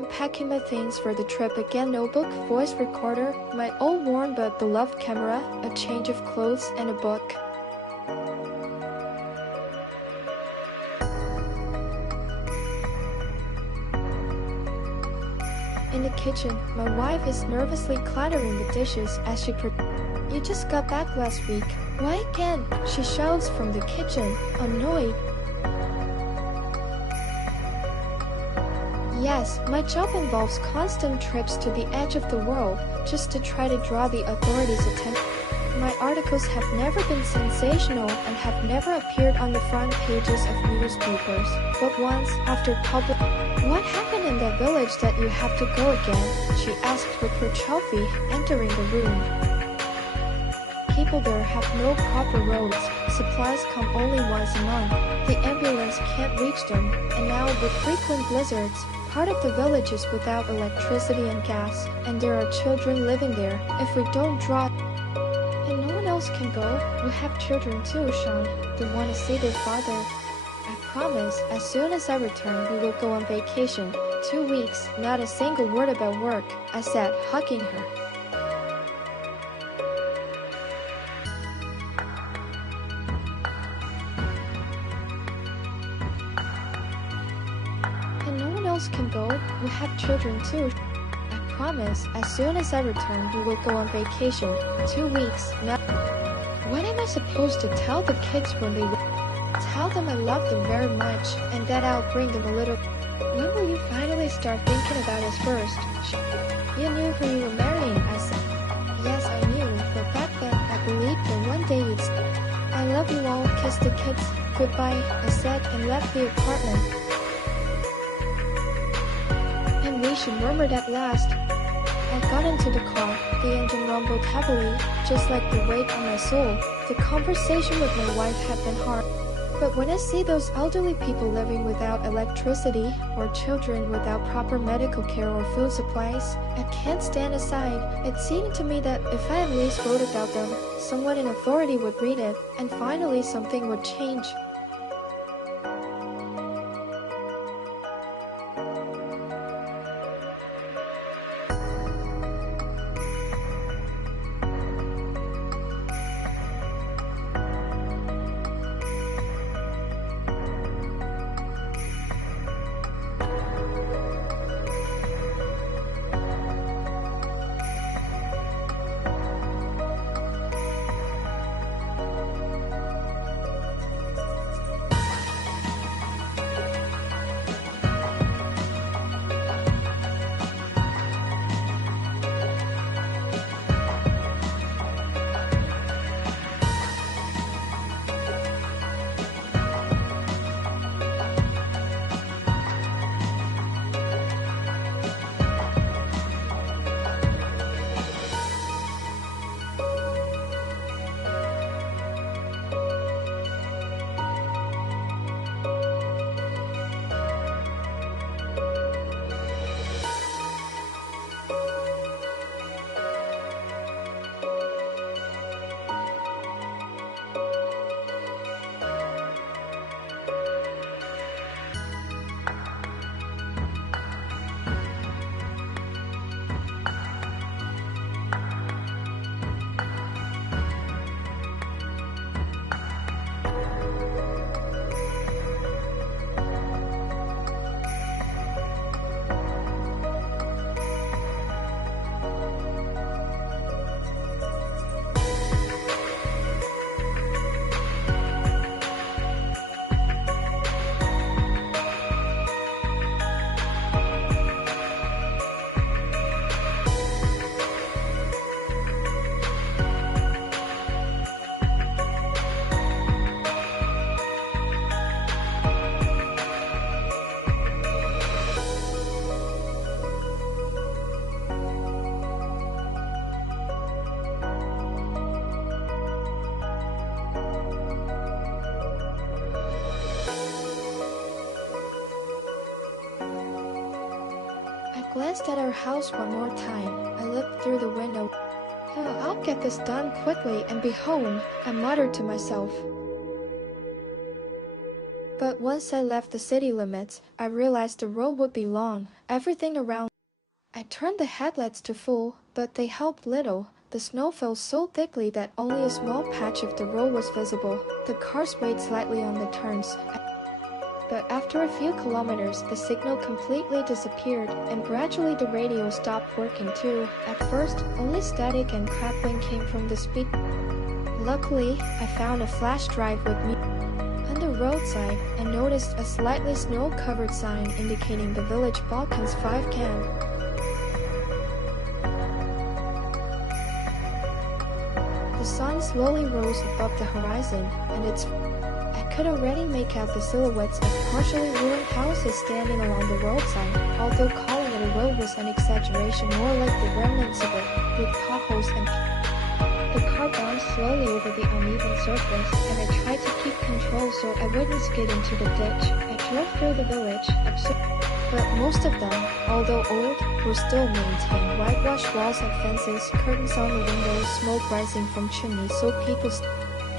I'm packing my things for the trip again: notebook, voice recorder, my old worn but beloved camera, a change of clothes, and a book. In the kitchen, my wife is nervously clattering the dishes as she "You just got back last week. Why again?" she shouts from the kitchen, annoyed. Yes, my job involves constant trips to the edge of the world, just to try to draw the authorities' attention. My articles have never been sensational and have never appeared on the front pages of newspapers. But once, after "What happened in that village that you have to go again?" she asked with her trophy, entering the room. People there have no proper roads, supplies come only once a month, the ambulance can't reach them, and now with frequent blizzards, part of the village is without electricity and gas, and there are children living there. If we don't draw, and no one else can go, we have children too, Sean. They want to see their father. I promise, as soon as I return, we will go on vacation. 2 weeks, not a single word about work, I said, hugging her. And no one else can go, we have children too. I promise, as soon as I return, we will go on vacation. 2 weeks, not... What am I supposed to tell the kids when they... Tell them I love them very much, and that I'll bring them a little... When will you finally start thinking about us first? You knew who you were marrying, I said. Yes, I knew, but back then I believed that one day you'd... I love you all, kiss the kids, goodbye, I said, and left the apartment. And we, she murmured at last. I got into the car. The engine rumbled heavily, just like the weight on my soul. The conversation with my wife had been hard. But when I see those elderly people living without electricity, or children without proper medical care or food supplies, I can't stand aside. It seemed to me that if I at least wrote about them, someone in authority would read it, and finally something would change. I glanced at our house one more time. I looked through the window. "Oh, I'll get this done quickly and be home," I muttered to myself. But once I left the city limits, I realized the road would be long. everything around. I turned the headlights to full, but they helped little. The snow fell so thickly that only a small patch of the road was visible. The car swayed slightly on the turns. But after a few kilometers, the signal completely disappeared, and gradually the radio stopped working too. At first, only static and crackling came from the speaker. Luckily, I found a flash drive with me. On the roadside, I noticed a slightly snow-covered sign indicating the village Balkans 5 camp. The sun slowly rose above the horizon, and I could already make out the silhouettes of partially ruined houses standing along the roadside, although calling it a road was an exaggeration, more like the remnants of it, with potholes and the car bounced slowly over the uneven surface, and I tried to keep control so I wouldn't skid into the ditch. I drove through the village, but most of them, although old, were still maintained. Whitewashed walls and fences, curtains on the windows, smoke rising from chimneys, so people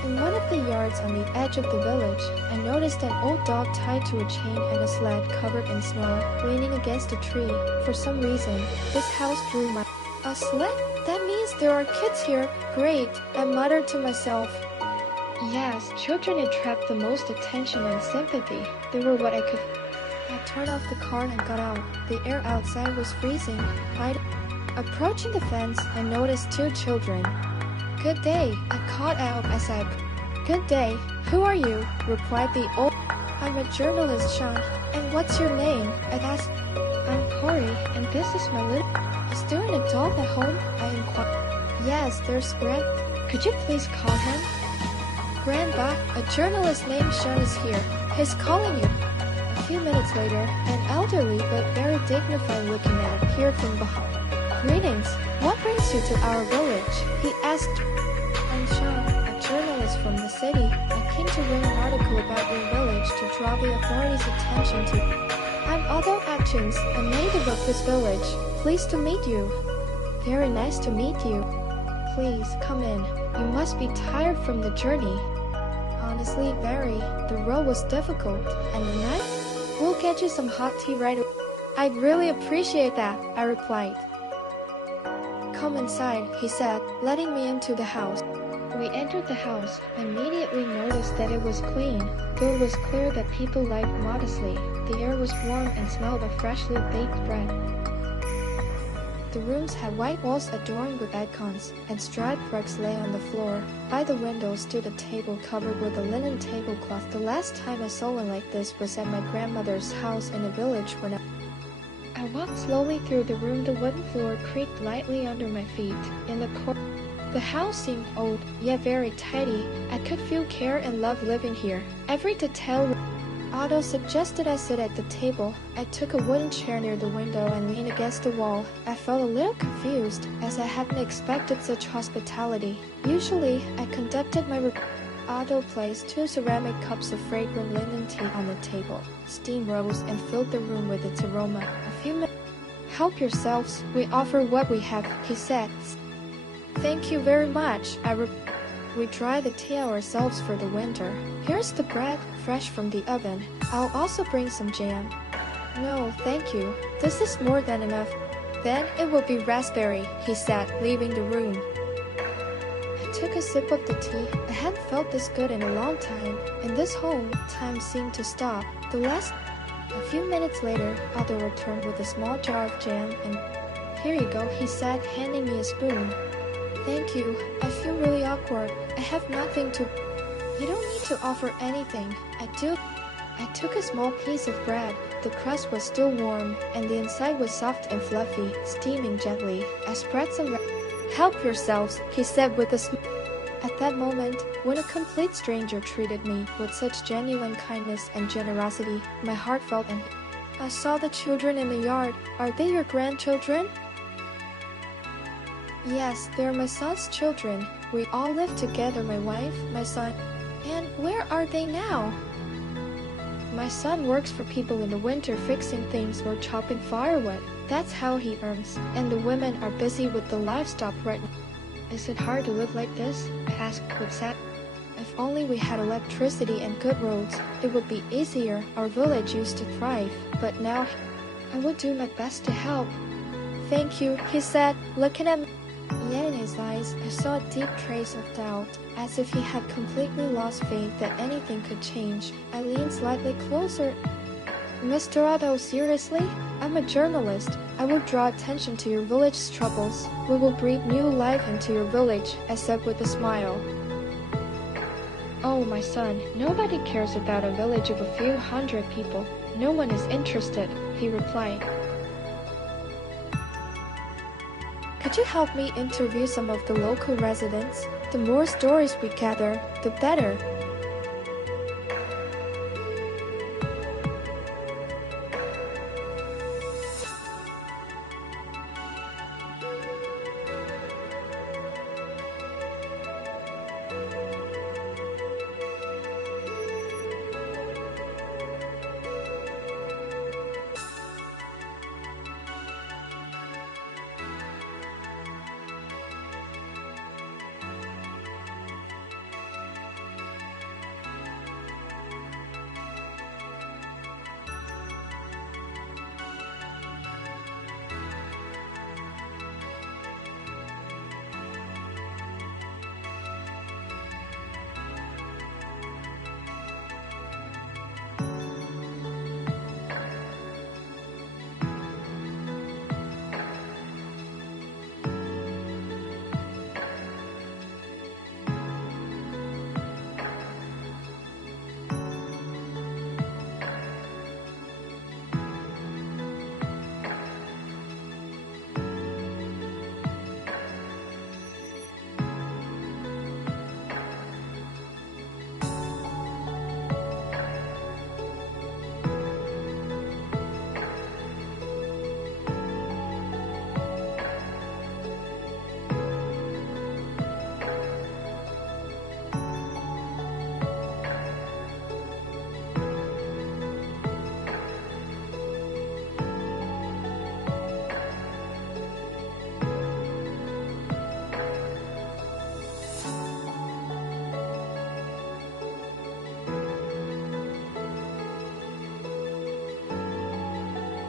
in one of the yards on the edge of the village, I noticed an old dog tied to a chain and a sled covered in snow, leaning against a tree. For some reason, this house drew my... A sled? That means there are kids here. Great, I muttered to myself. Yes, children attract the most attention and sympathy. They were what I could... I turned off the car and got out. The air outside was freezing. Approaching the fence, I noticed 2 children. Good day, I called out as I... Good day, who are you? Replied the old... I'm a journalist, Sean. And what's your name? I asked. I'm Corey, and this is my little... Is there an adult at home? I inquired. Yes, there's Grant. Could you please call him? Grandpa, a journalist named Sean is here. He's calling you. A few minutes later, an elderly but very dignified-looking man appeared from behind. Greetings. What brings you to our village? He asked. I'm Sean, a journalist from the city. I came to write an article about your village to draw the authorities' attention to. I'm Otto Atkins, a native of this village. Pleased to meet you. Very nice to meet you. Please, come in. You must be tired from the journey. Honestly, very. The road was difficult. And the night? We'll get you some hot tea right away. I'd really appreciate that, I replied. Come inside, he said, letting me into the house. We entered the house. I immediately noticed that it was clean, though it was clear that people lived modestly. The air was warm and smelled of freshly baked bread. The rooms had white walls adorned with icons, and striped rugs lay on the floor. By the window stood a table covered with a linen tablecloth. The last time I saw one like this was at my grandmother's house in a village when I walked slowly through the room. The wooden floor creaked lightly under my feet. In the corner, the house seemed old, yet very tidy. I could feel care and love living here. Every detail... Otto suggested I sit at the table. I took a wooden chair near the window and leaned against the wall. I felt a little confused, as I hadn't expected such hospitality. Usually, I conducted my report. Otto placed 2 ceramic cups of fragrant linen tea on the table. Steam rose and filled the room with its aroma. A few minutes. Help yourselves. We offer what we have, he said. Thank you very much, We dry the tea ourselves for the winter. Here's the bread, fresh from the oven. I'll also bring some jam. No, thank you. This is more than enough. Then it will be raspberry, he said, leaving the room. I took a sip of the tea. I hadn't felt this good in a long time. In this home, time seemed to stop. A few minutes later, Otto returned with a small jar of jam and... Here you go, he said, handing me a spoon. Thank you. I feel really awkward. I have nothing to... You don't need to offer anything. I took a small piece of bread. The crust was still warm, and the inside was soft and fluffy, steaming gently. I spread some... Help yourselves, he said with a smile. At that moment, when a complete stranger treated me with such genuine kindness and generosity, my heart felt empty. I saw the children in the yard. Are they your grandchildren? Yes, they're my son's children. We all live together, my wife, my son. And where are they now? My son works for people in the winter fixing things or chopping firewood. That's how he earns. And the women are busy with the livestock right now. Is it hard to live like this? I asked with sadness. If only we had electricity and good roads, it would be easier. Our village used to thrive, but now... I will do my best to help. Thank you, he said, looking at me. Yet in his eyes, I saw a deep trace of doubt, as if he had completely lost faith that anything could change. I leaned slightly closer. Mr. Otto, seriously? I'm a journalist. I will draw attention to your village's troubles. We will breathe new life into your village, I said with a smile. Oh, my son, nobody cares about a village of a few hundred people. No one is interested, he replied. Could you help me interview some of the local residents? The more stories we gather, the better.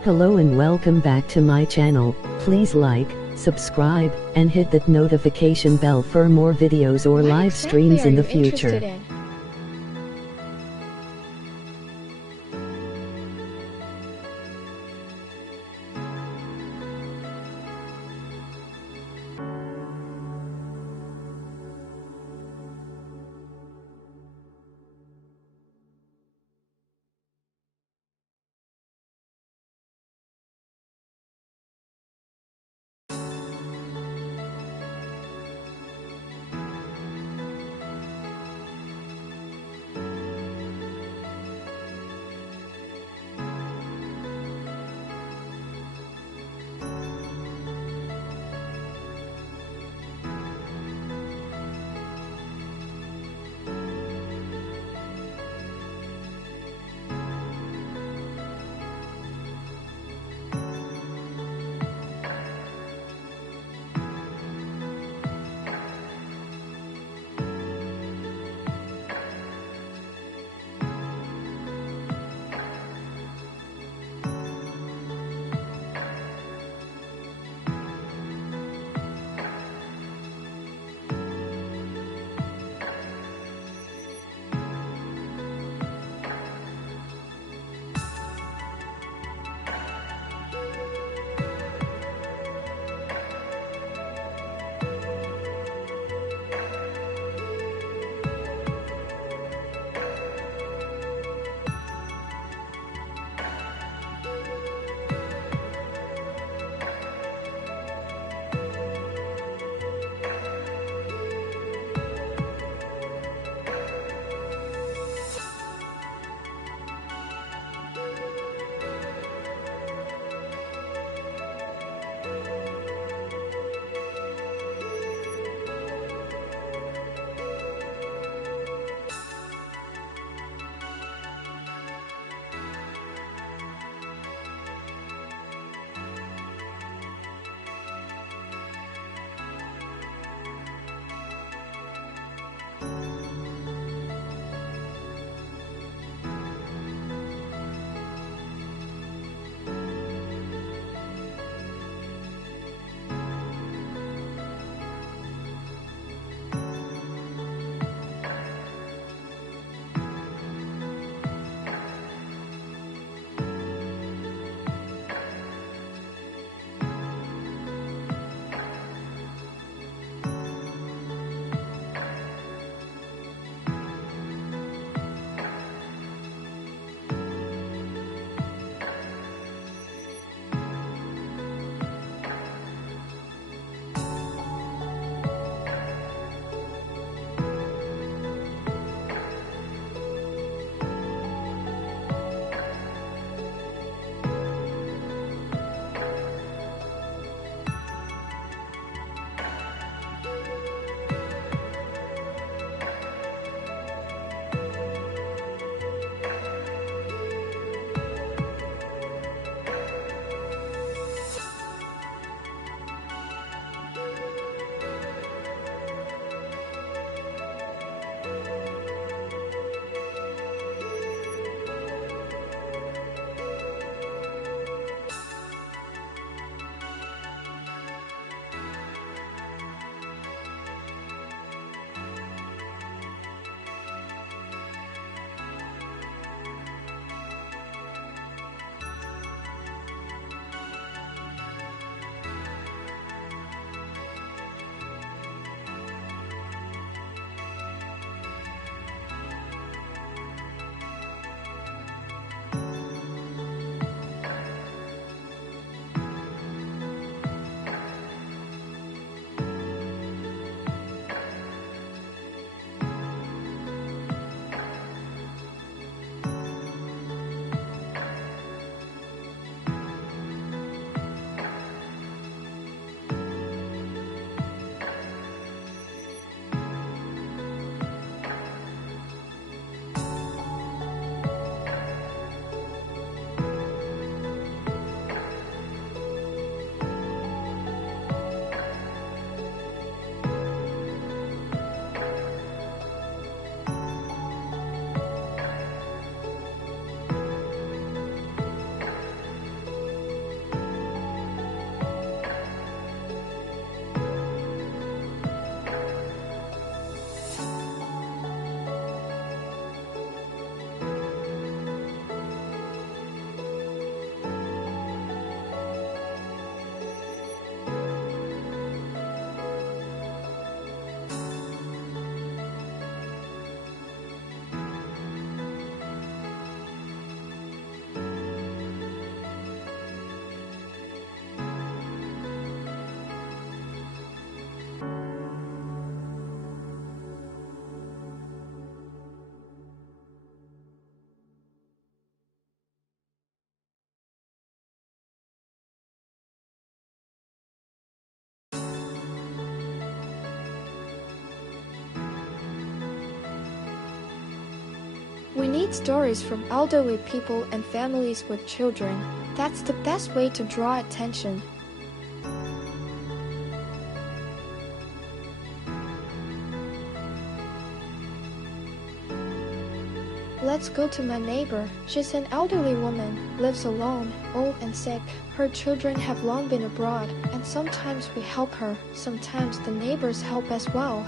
Hello and welcome back to my channel. Please like, subscribe, and hit that notification bell for more videos or live streams in the future. We need stories from elderly people and families with children. That's the best way to draw attention. Let's go to my neighbor. She's an elderly woman, lives alone, old and sick. Her children have long been abroad, and sometimes we help her, sometimes the neighbors help as well.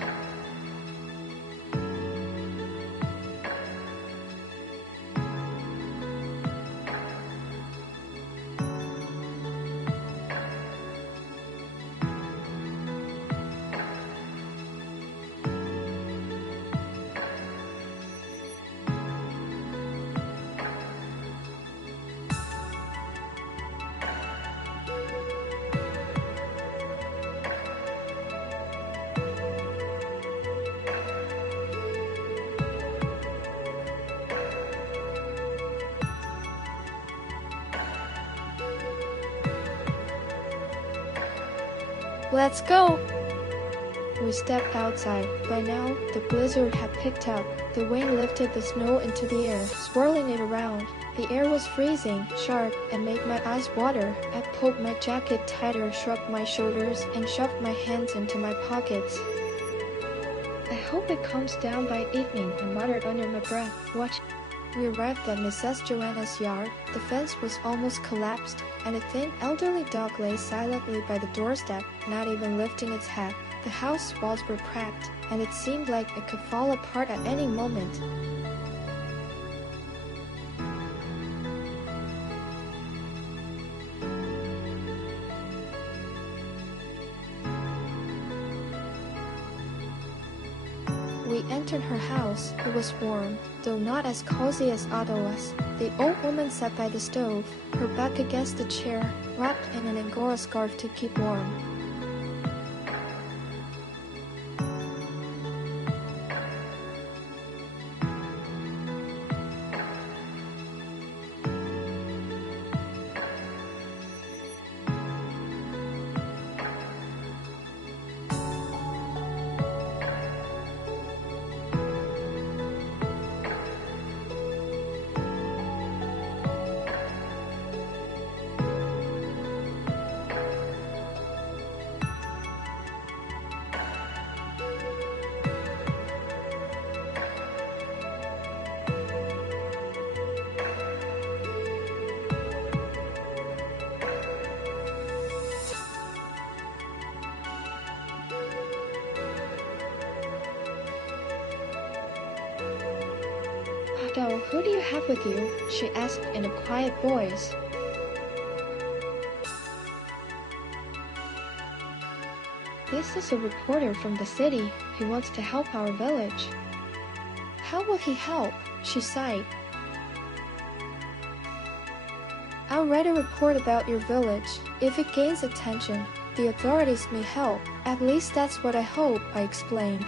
Let's go! We stepped outside. By now, the blizzard had picked up. The wind lifted the snow into the air, swirling it around. The air was freezing, sharp, and made my eyes water. I pulled my jacket tighter, shrugged my shoulders, and shoved my hands into my pockets. I hope it calms down by evening, I muttered under my breath. Watch. We arrived at Mrs. Joanna's yard. The fence was almost collapsed, and a thin elderly dog lay silently by the doorstep, not even lifting its head. The house walls were cracked, and it seemed like it could fall apart at any moment. We entered her house. It was warm, though not as cozy as Otto was. The old woman sat by the stove, her back against the chair, wrapped in an Angora scarf to keep warm. Otto, who do you have with you? She asked in a quiet voice. This is a reporter from the city. He wants to help our village. How will he help? She sighed. I'll write a report about your village. If it gains attention, the authorities may help. At least that's what I hope, I explained.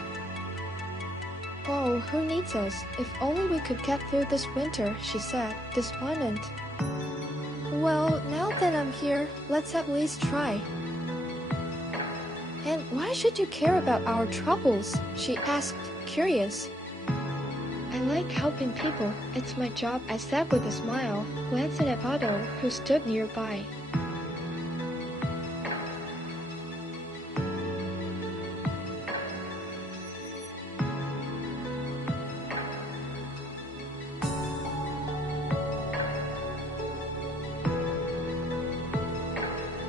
Oh, who needs us? If only we could get through this winter, she said, despondent. Well, now that I'm here, let's at least try. And why should you care about our troubles? She asked, curious. I like helping people. It's my job, I said with a smile, glancing at Otto, who stood nearby.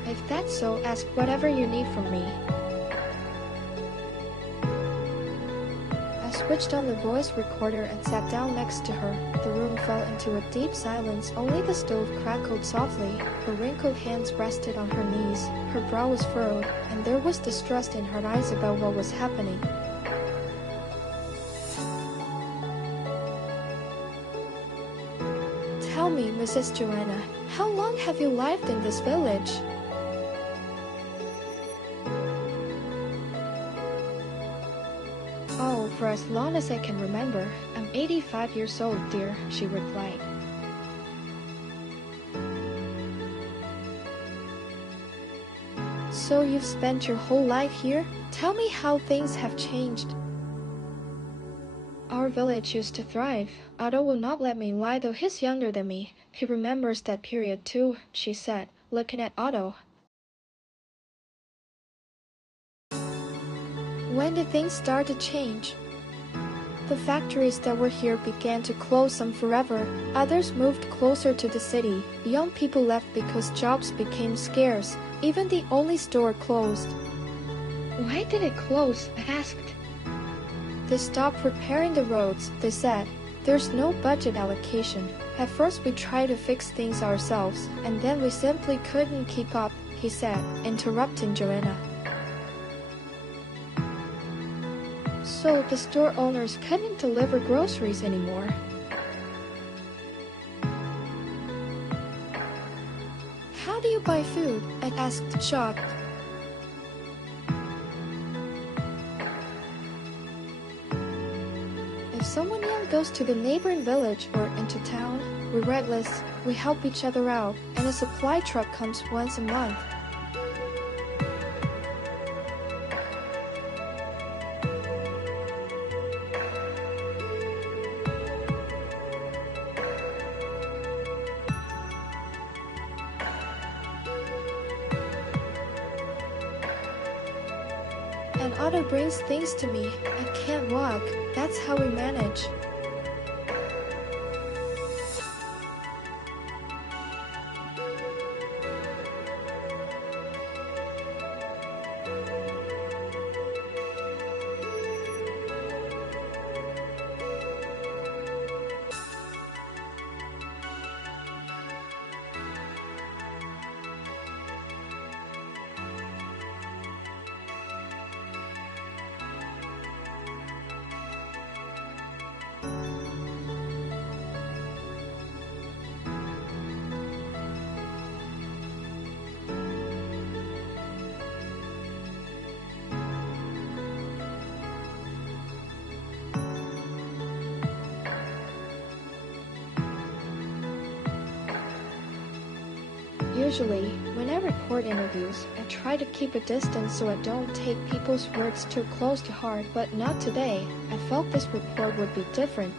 If that's so, ask whatever you need from me. I switched on the voice recorder and sat down next to her. The room fell into a deep silence. Only the stove crackled softly. Her wrinkled hands rested on her knees. Her brow was furrowed, and there was distrust in her eyes about what was happening. Tell me, Mrs. Joanna, how long have you lived in this village? Oh, for as long as I can remember. I'm 85 years old, dear, she replied. So you've spent your whole life here? Tell me how things have changed. Our village used to thrive. Otto will not let me lie, though he's younger than me. He remembers that period too, she said, looking at Otto. When did things start to change? The factories that were here began to close, some forever. Others moved closer to the city. Young people left because jobs became scarce. Even the only store closed. Why did it close? I asked. They stopped repairing the roads, they said. There's no budget allocation. At first we tried to fix things ourselves, and then we simply couldn't keep up, he said, interrupting Joanna. So the store owners couldn't deliver groceries anymore. How do you buy food? I asked, shocked. If someone young goes to the neighboring village or into town, we're reckless, we help each other out, and a supply truck comes once a month. And Otto brings things to me. I can't walk. That's how we manage. Usually, when I record interviews, I try to keep a distance so I don't take people's words too close to heart, but not today. I felt this report would be different.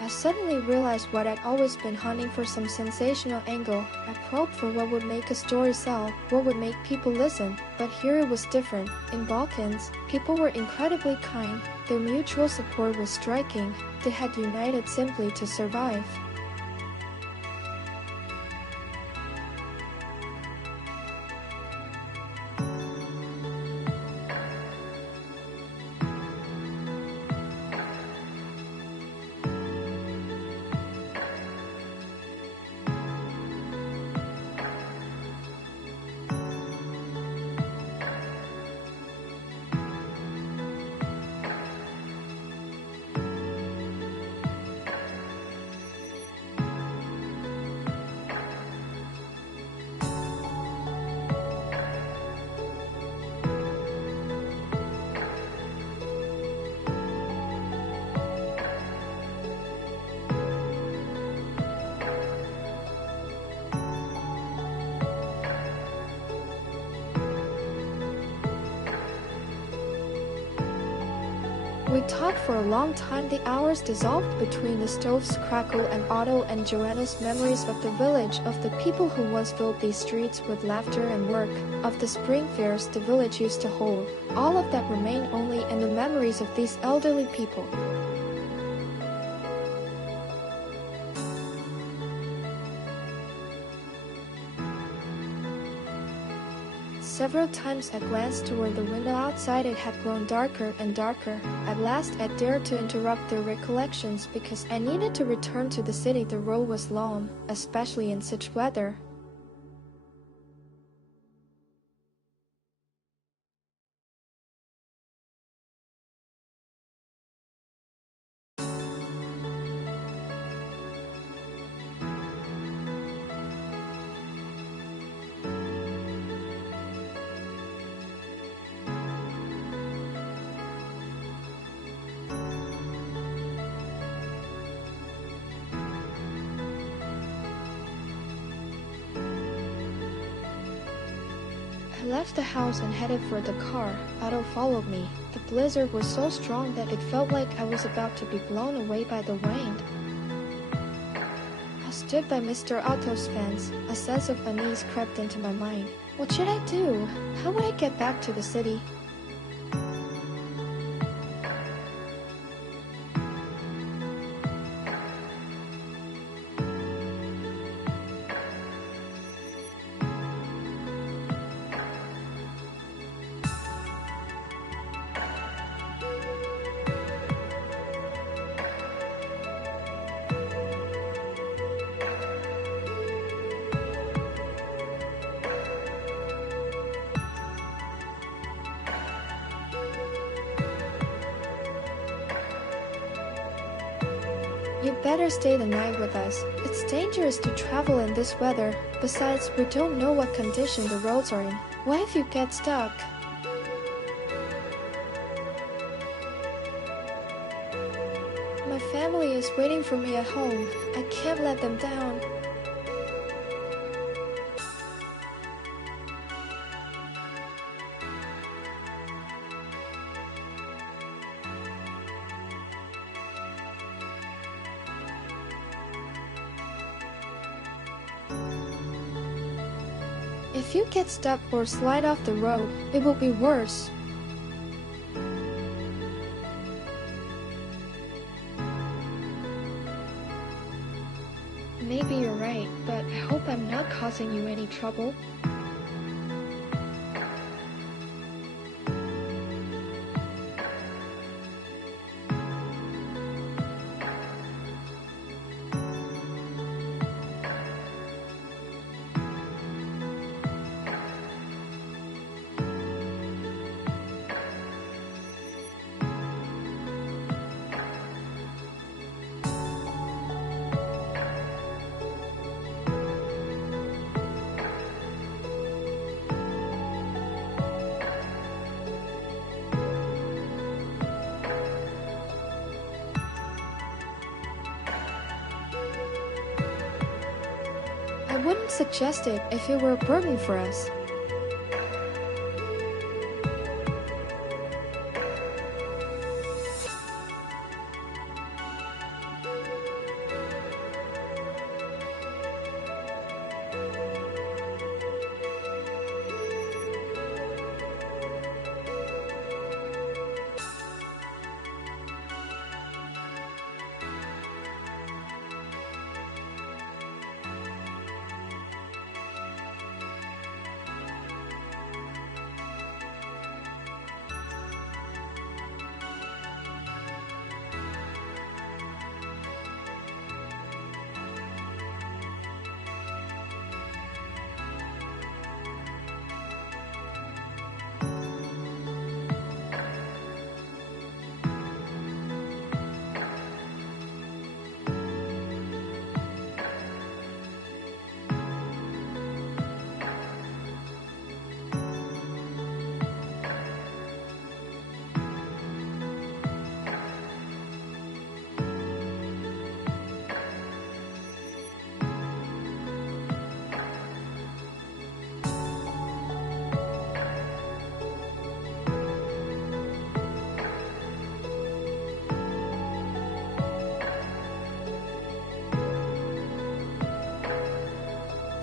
I suddenly realized what I'd always been hunting for, some sensational angle. I probed for what would make a story sell, what would make people listen. But here it was different. In Balkans, people were incredibly kind. Their mutual support was striking. They had united simply to survive. We talked for a long time. The hours dissolved between the stove's crackle and Otto and Joanna's memories of the village, of the people who once filled these streets with laughter and work, of the spring fairs the village used to hold. All of that remained only in the memories of these elderly people. Several times I glanced toward the window outside. It had grown darker and darker. At last I dared to interrupt their recollections because I needed to return to the city. The road was long, especially in such weather. I left the house and headed for the car. Otto followed me. The blizzard was so strong that it felt like I was about to be blown away by the wind. I stood by Mr. Otto's fence. A sense of unease crept into my mind. What should I do? How would I get back to the city? You'd better stay the night with us. It's dangerous to travel in this weather. Besides, we don't know what condition the roads are in. What if you get stuck? My family is waiting for me at home. I can't let them down. If you get stuck or slide off the road, it will be worse. Maybe you're right, but I hope I'm not causing you any trouble. I wouldn't suggest it if it were a burden for us.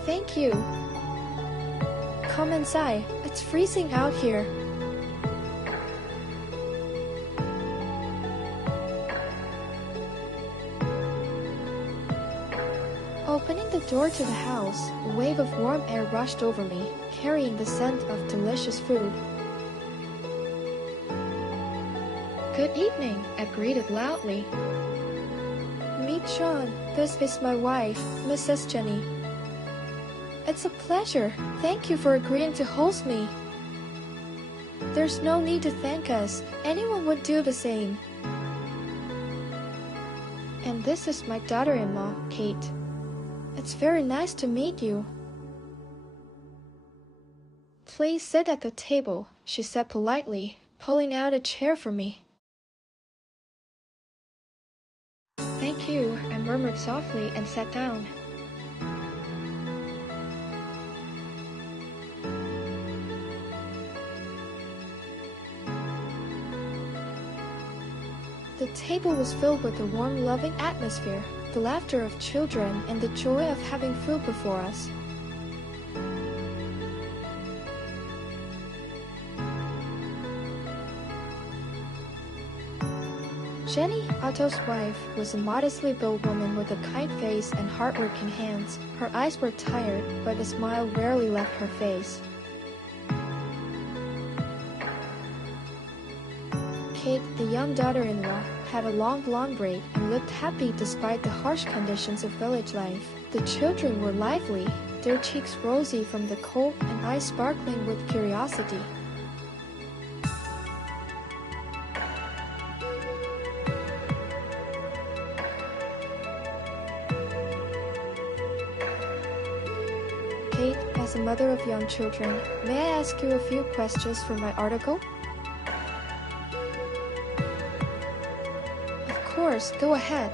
Thank you. Come inside. It's freezing out here. Oh, Opening the door to the house, a wave of warm air rushed over me, carrying the scent of delicious food. "Good evening," I greeted loudly. "Meet Sean. This is my wife, Mrs. Jenny." "It's a pleasure. Thank you for agreeing to host me." "There's no need to thank us. Anyone would do the same." "And this is my daughter-in-law, Kate. It's very nice to meet you." "Please sit at the table," she said politely, pulling out a chair for me. "Thank you," I murmured softly and sat down. The table was filled with a warm, loving atmosphere, the laughter of children, and the joy of having food before us. Jenny, Otto's wife, was a modestly built woman with a kind face and hard-working hands. Her eyes were tired, but a smile rarely left her face. Kate, the young daughter-in-law, had a long blonde braid and looked happy despite the harsh conditions of village life. The children were lively, their cheeks rosy from the cold and eyes sparkling with curiosity. Kate, as a mother of young children, may I ask you a few questions for my article? Of course, go ahead.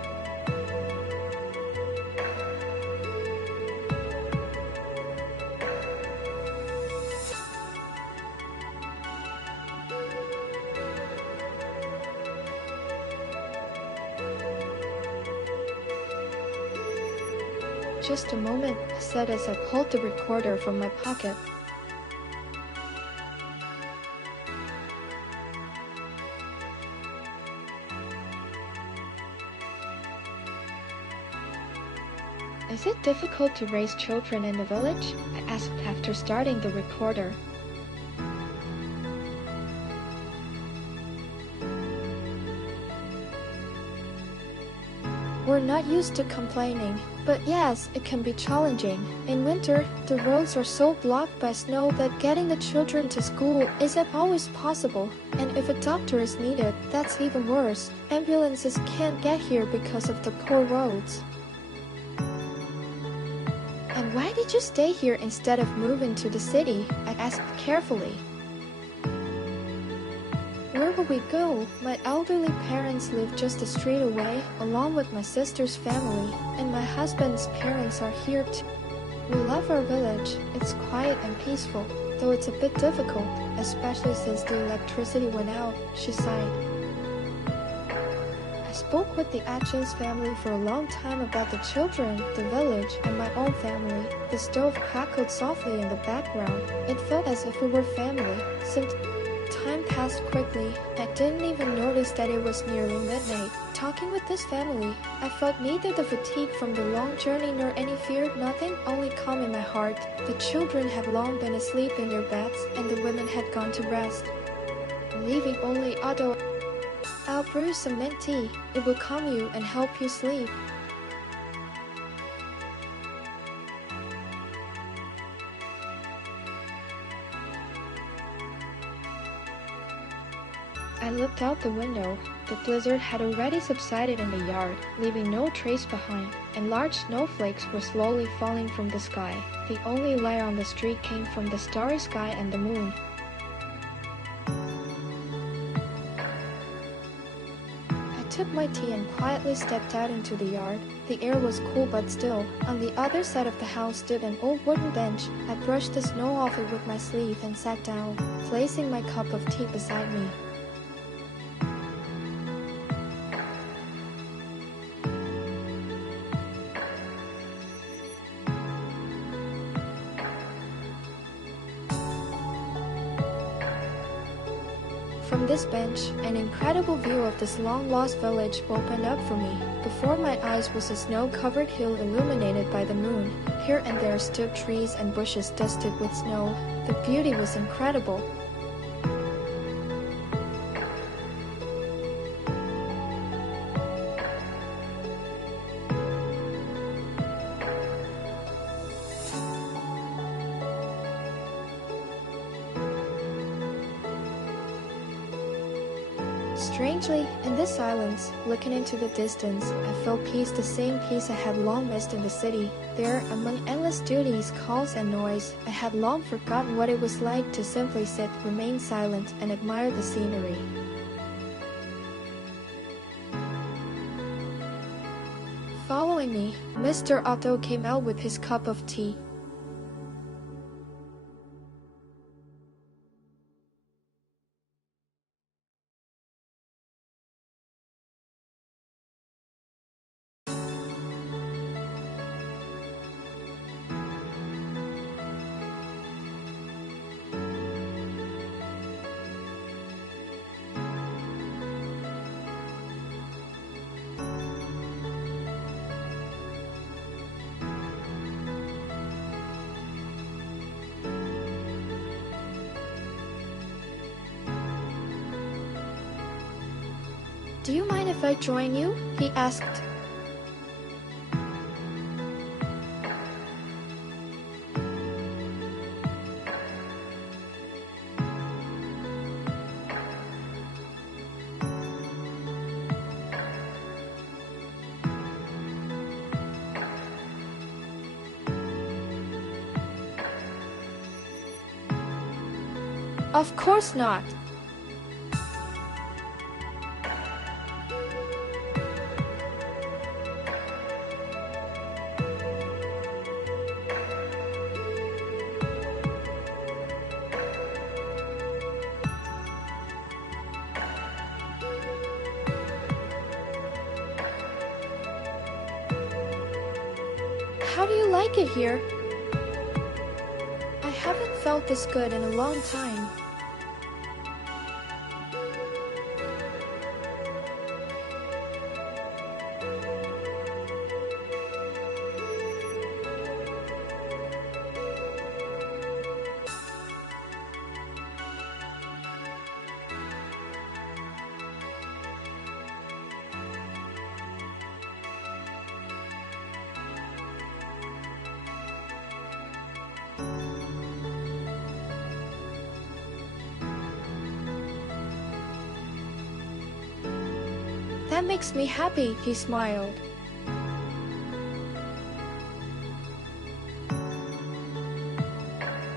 Just a moment, I said as I pulled the recorder from my pocket. Is it difficult to raise children in the village? I asked after starting the recorder. We're not used to complaining, but yes, it can be challenging. In winter, the roads are so blocked by snow that getting the children to school isn't always possible. And if a doctor is needed, that's even worse. Ambulances can't get here because of the poor roads. And why did you stay here instead of moving to the city? I asked carefully. Where will we go? My elderly parents live just a street away, along with my sister's family, and my husband's parents are here too. We love our village. It's quiet and peaceful, though it's a bit difficult, especially since the electricity went out, she sighed. I spoke with the Atkins family for a long time about the children, the village, and my own family. The stove crackled softly in the background. It felt as if we were family. Since time passed quickly, I didn't even notice that it was nearly midnight. Talking with this family, I felt neither the fatigue from the long journey nor any fear, nothing, only calm in my heart. The children had long been asleep in their beds, and the women had gone to rest, leaving only Otto. I'll brew some mint tea. It will calm you and help you sleep. I looked out the window. The blizzard had already subsided in the yard, leaving no trace behind, and large snowflakes were slowly falling from the sky. The only light on the street came from the starry sky and the moon. I took my tea and quietly stepped out into the yard. The air was cool but still. On the other side of the house stood an old wooden bench. I brushed the snow off it with my sleeve and sat down, placing my cup of tea beside me. From this bench, an incredible view of this long-lost village opened up for me. Before my eyes was a snow-covered hill illuminated by the moon. Here and there stood trees and bushes dusted with snow. The beauty was incredible. Strangely, in this silence, looking into the distance, I felt peace, the same peace I had long missed in the city. There, among endless duties, calls and noise, I had long forgotten what it was like to simply sit, remain silent, and admire the scenery. Following me, Mr. Otto came out with his cup of tea. "Do you mind if I join you?" he asked. "Of course not." "How do you like it here?" "I haven't felt this good in a long time." "That makes me happy," he smiled.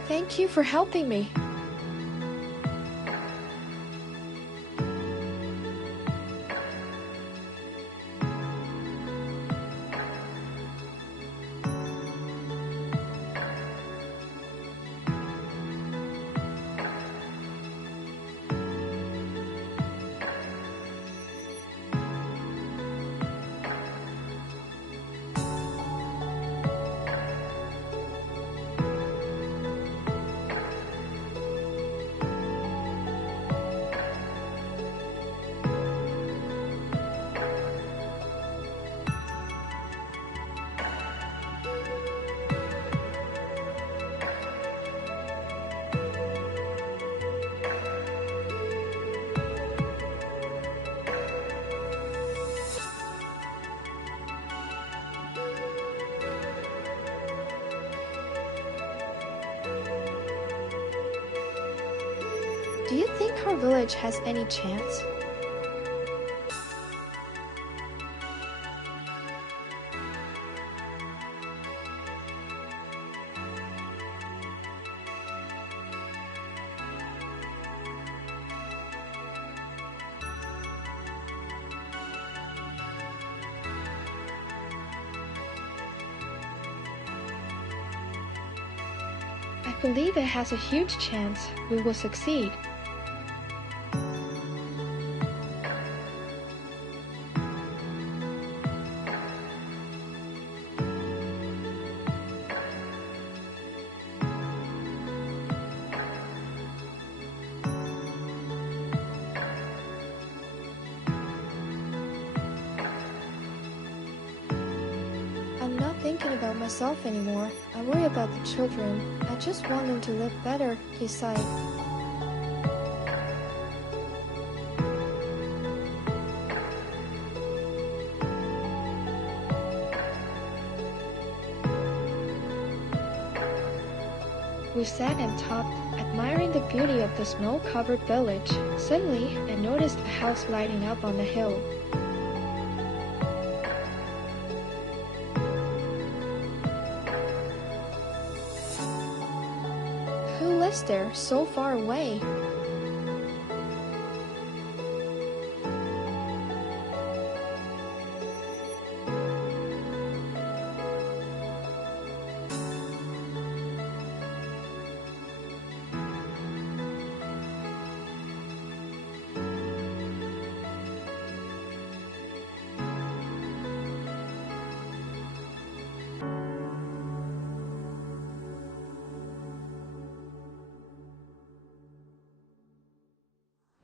"Thank you for helping me." "Do you think our village has any chance?" "I believe it has a huge chance we will succeed." thinking about myself anymore. I worry about the children. I just want them to live better, he sighed. We sat and talked, admiring the beauty of the snow-covered village. Suddenly, I noticed a house lighting up on the hill. Who lives there so far away?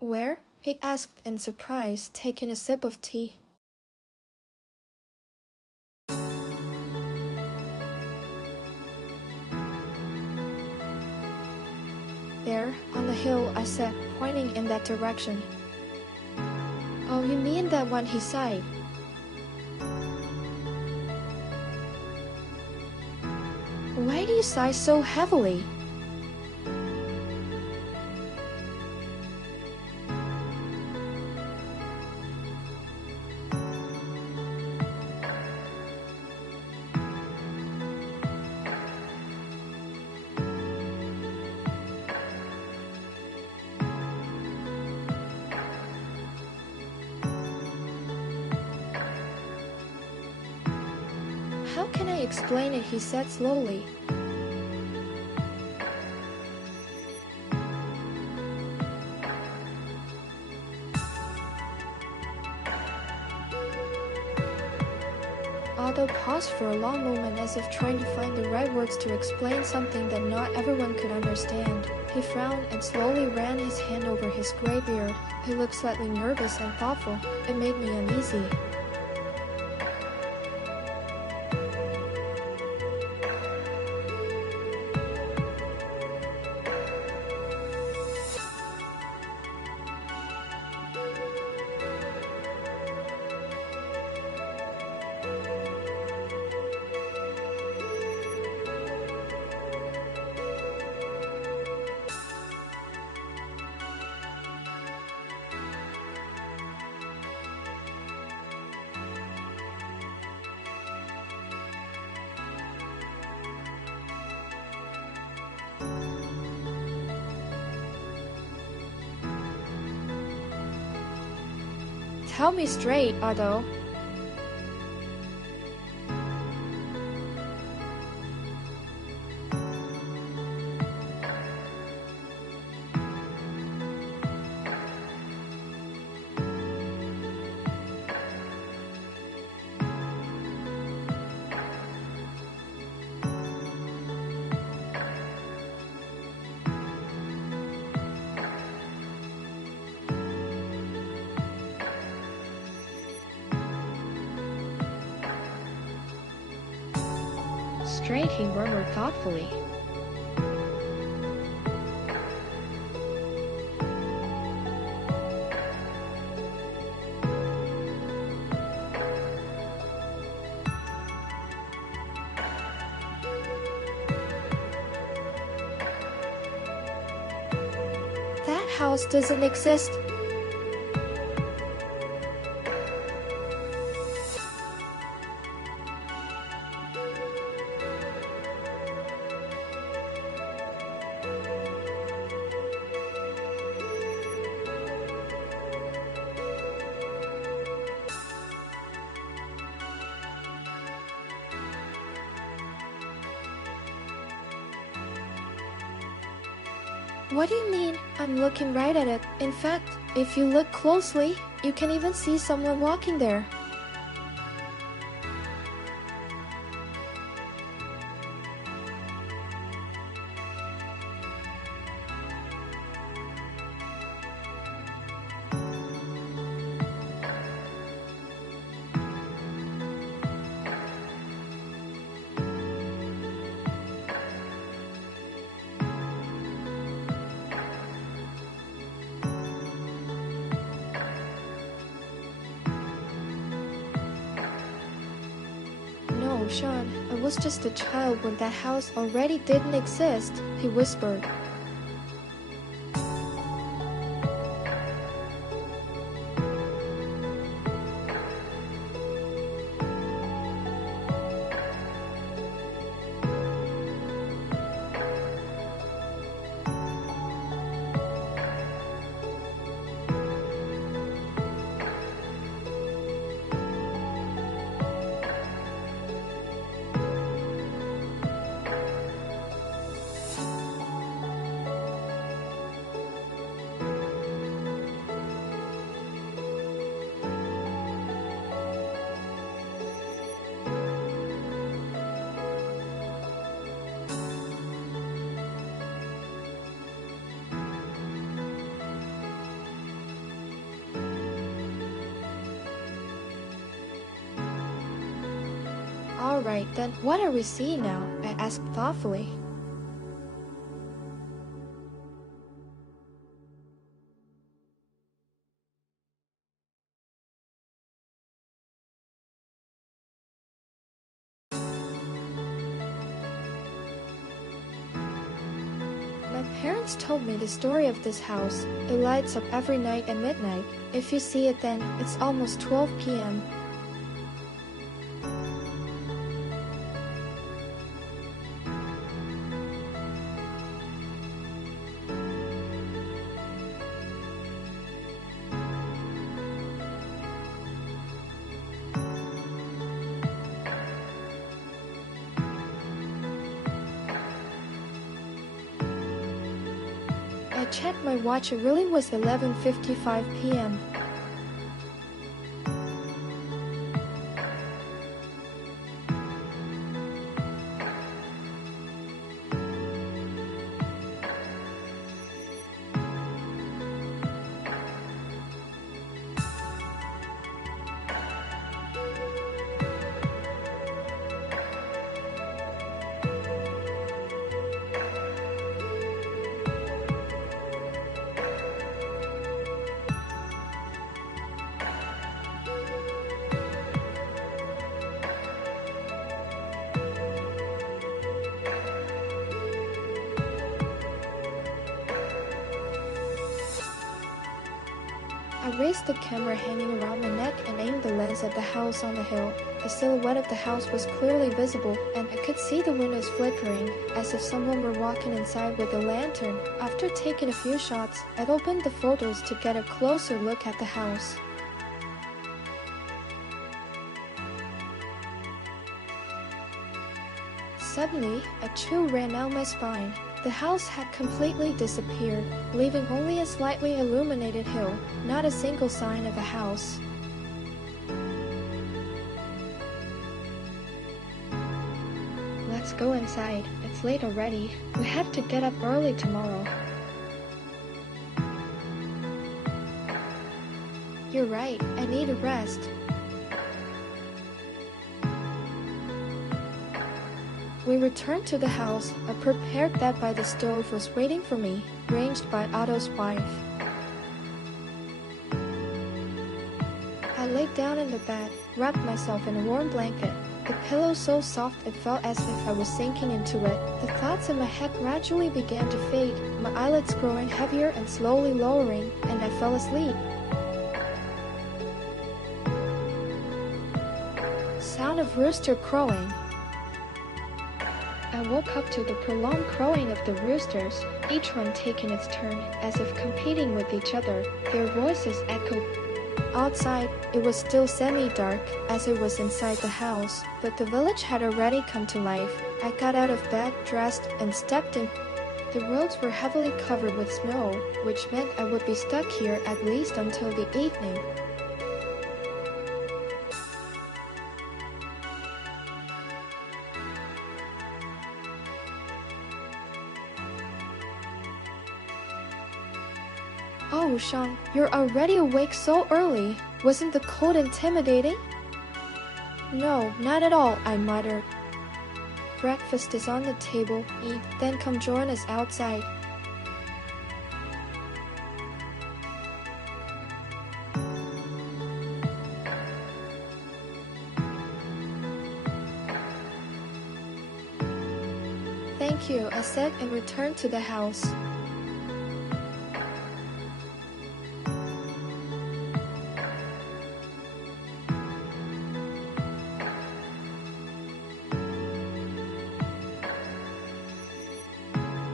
Where? He asked in surprise, taking a sip of tea. There, on the hill, I said, pointing in that direction. Oh, you mean that one, he sighed. Why do you sigh so heavily? How can I explain it? He said slowly. Otto paused for a long moment as if trying to find the right words to explain something that not everyone could understand. He frowned and slowly ran his hand over his gray beard. He looked slightly nervous and thoughtful. It made me uneasy. Tell me straight, Otto. Straight, he murmured thoughtfully. That house doesn't exist. What do you mean? I'm looking right at it. In fact, if you look closely, you can even see someone walking there. Oh, Sean, I was just a child when that house already didn't exist, he whispered. Alright, then what are we seeing now? I asked thoughtfully. My parents told me the story of this house. It lights up every night at midnight. If you see it then, it's almost 12 p.m. I checked my watch, it really was 11:55 p.m. I raised the camera hanging around my neck and aimed the lens at the house on the hill. The silhouette of the house was clearly visible, and I could see the windows flickering, as if someone were walking inside with a lantern. After taking a few shots, I opened the photos to get a closer look at the house. Suddenly, a chill ran down my spine. The house had completely disappeared, leaving only a slightly illuminated hill, not a single sign of a house. Let's go inside. It's late already. We have to get up early tomorrow. You're right. I need a rest. We returned to the house. A prepared bed by the stove was waiting for me, arranged by Otto's wife. I laid down in the bed, wrapped myself in a warm blanket. The pillow so soft it felt as if I was sinking into it. The thoughts in my head gradually began to fade, my eyelids growing heavier and slowly lowering, and I fell asleep. Sound of rooster crowing. I woke up to the prolonged crowing of the roosters, each one taking its turn, as if competing with each other. Their voices echoed. Outside, it was still semi-dark, as it was inside the house, but the village had already come to life. I got out of bed, dressed, and stepped in. The roads were heavily covered with snow, which meant I would be stuck here at least until the evening. Oh, Sean, you're already awake so early. Wasn't the cold intimidating? No, not at all, I muttered. Breakfast is on the table. Eat, then come join us outside. Thank you, I said and returned to the house.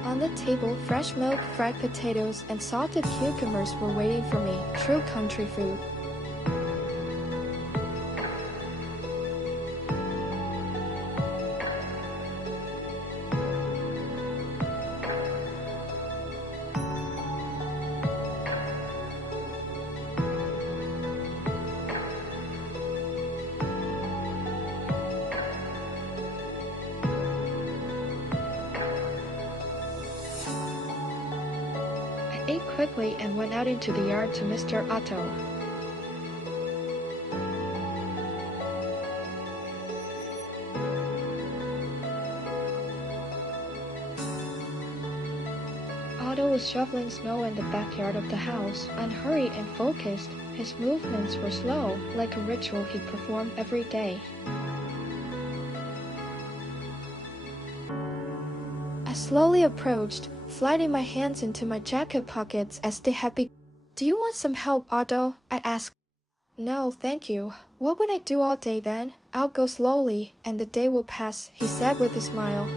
On the table, fresh milk, fried potatoes, and salted cucumbers were waiting for me. True country food. I ate quickly and went out into the yard to Mr. Otto. Otto was shoveling snow in the backyard of the house, unhurried and focused. His movements were slow, like a ritual he performed every day. I slowly approached, sliding my hands into my jacket pockets as they had begun. Do you want some help, Otto? I asked. No, thank you. What would I do all day then? I'll go slowly, and the day will pass, he said with a smile.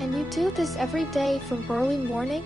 And you do this every day from early morning?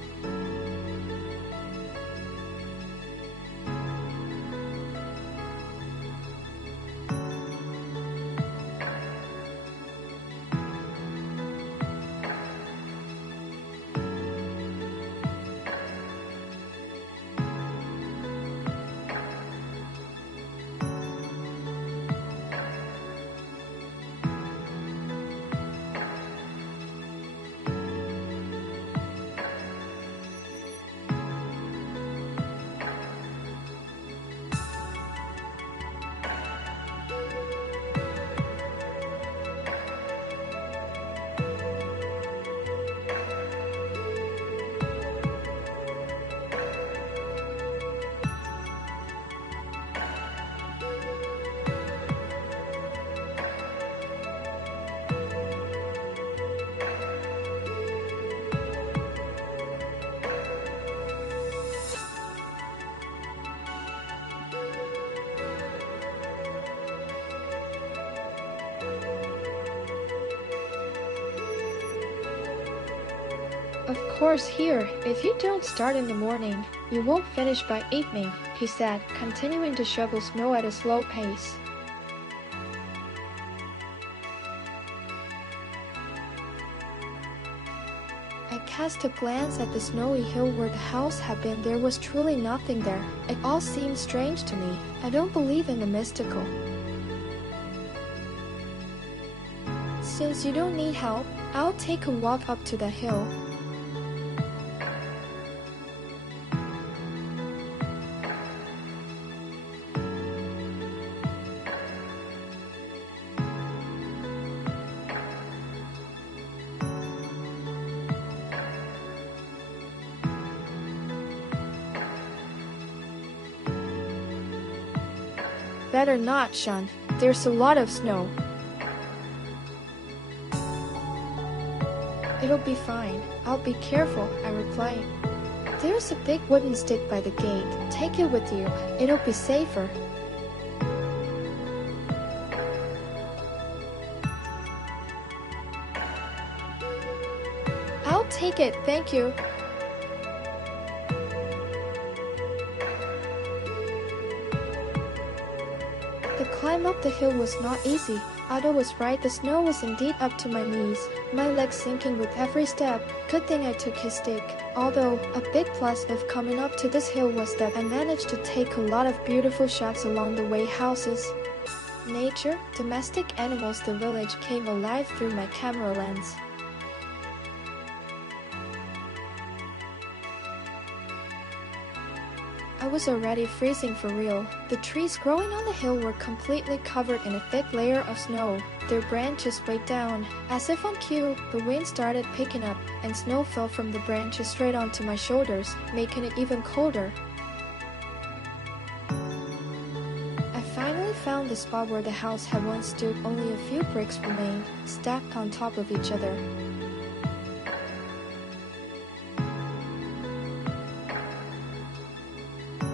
Of course here, if you don't start in the morning, you won't finish by evening, he said, continuing to shovel snow at a slow pace. I cast a glance at the snowy hill where the house had been. There was truly nothing there. It all seemed strange to me. I don't believe in the mystical. Since you don't need help, I'll take a walk up to the hill. Better not, Sean. There's a lot of snow. It'll be fine. I'll be careful, I replied. There's a big wooden stick by the gate. Take it with you. It'll be safer. I'll take it, thank you. The climb up the hill was not easy. Otto was right, the snow was indeed up to my knees, my legs sinking with every step. Good thing I took his stick. Although, a big plus of coming up to this hill was that I managed to take a lot of beautiful shots along the way. Houses, nature, domestic animals, the village came alive through my camera lens. I I was already freezing for real. The trees growing on the hill were completely covered in a thick layer of snow. Their branches weighed down. As if on cue, the wind started picking up, and snow fell from the branches straight onto my shoulders, making it even colder. I finally found the spot where the house had once stood. Only a few bricks remained, stacked on top of each other.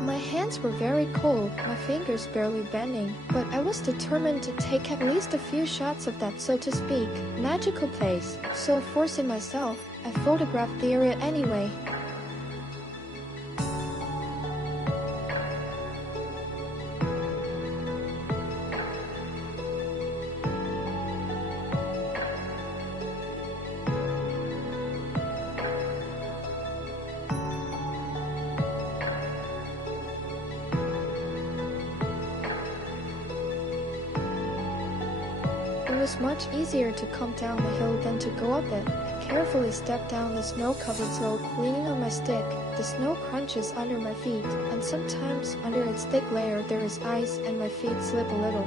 My hands were very cold, my fingers barely bending, but I was determined to take at least a few shots of that, so to speak, magical place. So forcing myself, I photographed the area anyway. It was much easier to come down the hill than to go up it. I carefully stepped down the snow-covered slope, leaning on my stick. The snow crunches under my feet, and sometimes under its thick layer there is ice and my feet slip a little.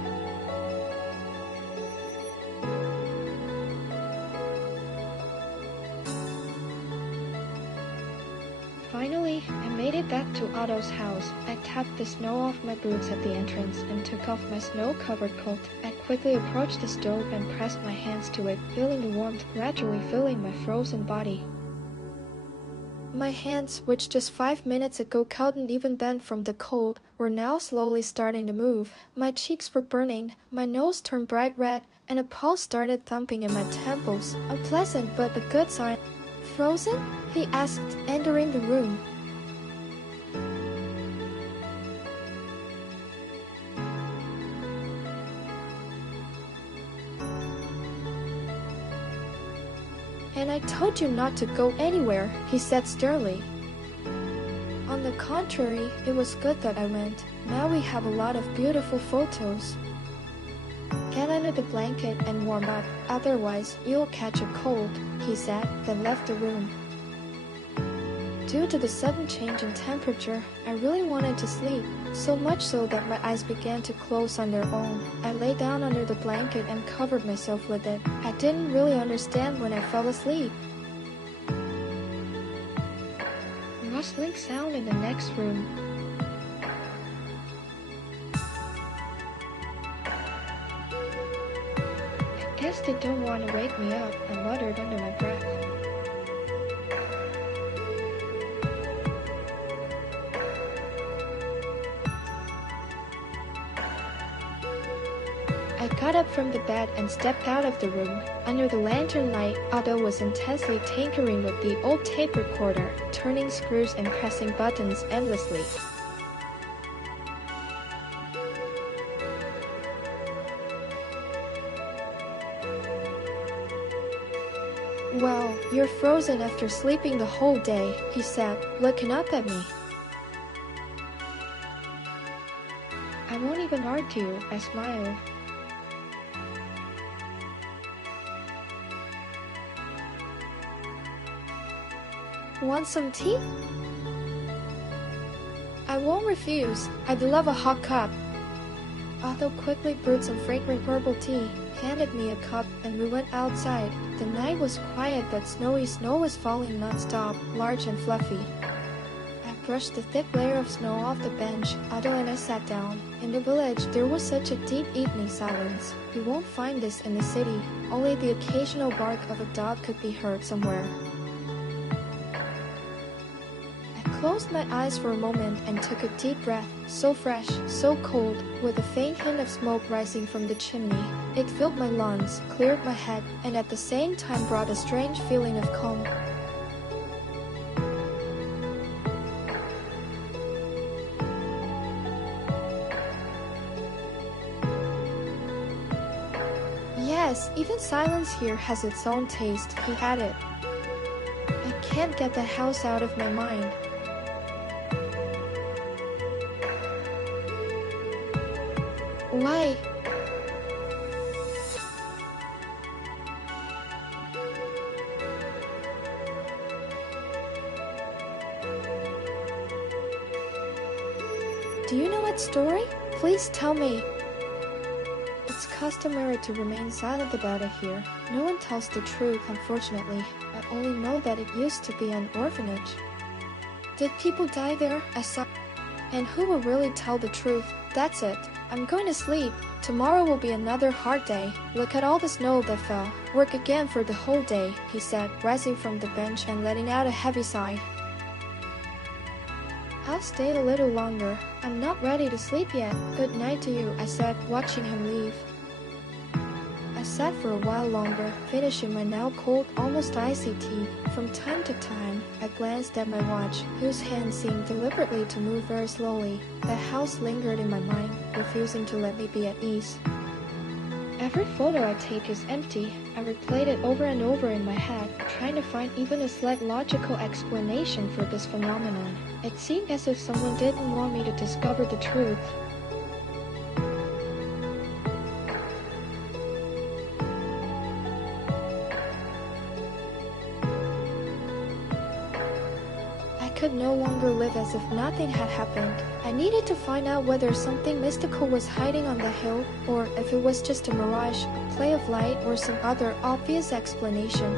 Finally, I made it back to Otto's house. I tapped the snow off my boots at the entrance and took off my snow-covered coat. I quickly approached the stove and pressed my hands to it, feeling the warmth gradually filling my frozen body. My hands, which just 5 minutes ago couldn't even bend from the cold, were now slowly starting to move. My cheeks were burning, my nose turned bright red, and a pulse started thumping in my temples. Unpleasant, but a good sign. "Frozen?" he asked, entering the room. "And I told you not to go anywhere," he said sternly. "On the contrary, it was good that I went. Now we have a lot of beautiful photos. Get under the blanket and warm up, otherwise you'll catch a cold," he said, then left the room. Due to the sudden change in temperature, I really wanted to sleep, so much so that my eyes began to close on their own. I lay down under the blanket and covered myself with it. I didn't really understand when I fell asleep. A rustling sound in the next room. "I guess they don't want to wake me up," I muttered under my breath. I got up from the bed and stepped out of the room. Under the lantern light, Otto was intensely tinkering with the old tape recorder, turning screws and pressing buttons endlessly. "Well, you're frozen after sleeping the whole day," he said, looking up at me. "I won't even argue," I smiled. "Want some tea?" "I won't refuse. I'd love a hot cup." Otto quickly brewed some fragrant herbal tea, handed me a cup, and we went outside. The night was quiet, but snowy snow was falling non-stop, large and fluffy. I brushed the thick layer of snow off the bench. Otto and I sat down. In the village, there was such a deep evening silence. You won't find this in the city. Only the occasional bark of a dog could be heard somewhere. I closed my eyes for a moment and took a deep breath, so fresh, so cold, with a faint hint of smoke rising from the chimney. It filled my lungs, cleared my head, and at the same time brought a strange feeling of calm. Yes, even silence here has its own taste, he added. I can't get the house out of my mind. Why? Do you know that story? Please tell me. It's customary to remain silent about it here. No one tells the truth, unfortunately. I only know that it used to be an orphanage. Did people die there? And who will really tell the truth? That's it. I'm going to sleep. Tomorrow will be another hard day. Look at all the snow that fell. Work again for the whole day, he said, rising from the bench and letting out a heavy sigh. I'll stay a little longer. I'm not ready to sleep yet. Good night to you, I said, watching him leave. I sat for a while longer, finishing my now cold, almost icy tea. From time to time, I glanced at my watch, whose hand seemed deliberately to move very slowly. The house lingered in my mind, refusing to let me be at ease. Every photo I take is empty. I replayed it over and over in my head, trying to find even a slight logical explanation for this phenomenon. It seemed as if someone didn't want me to discover the truth. I could no longer live as if nothing had happened. I needed to find out whether something mystical was hiding on the hill, or if it was just a mirage, a play of light, or some other obvious explanation.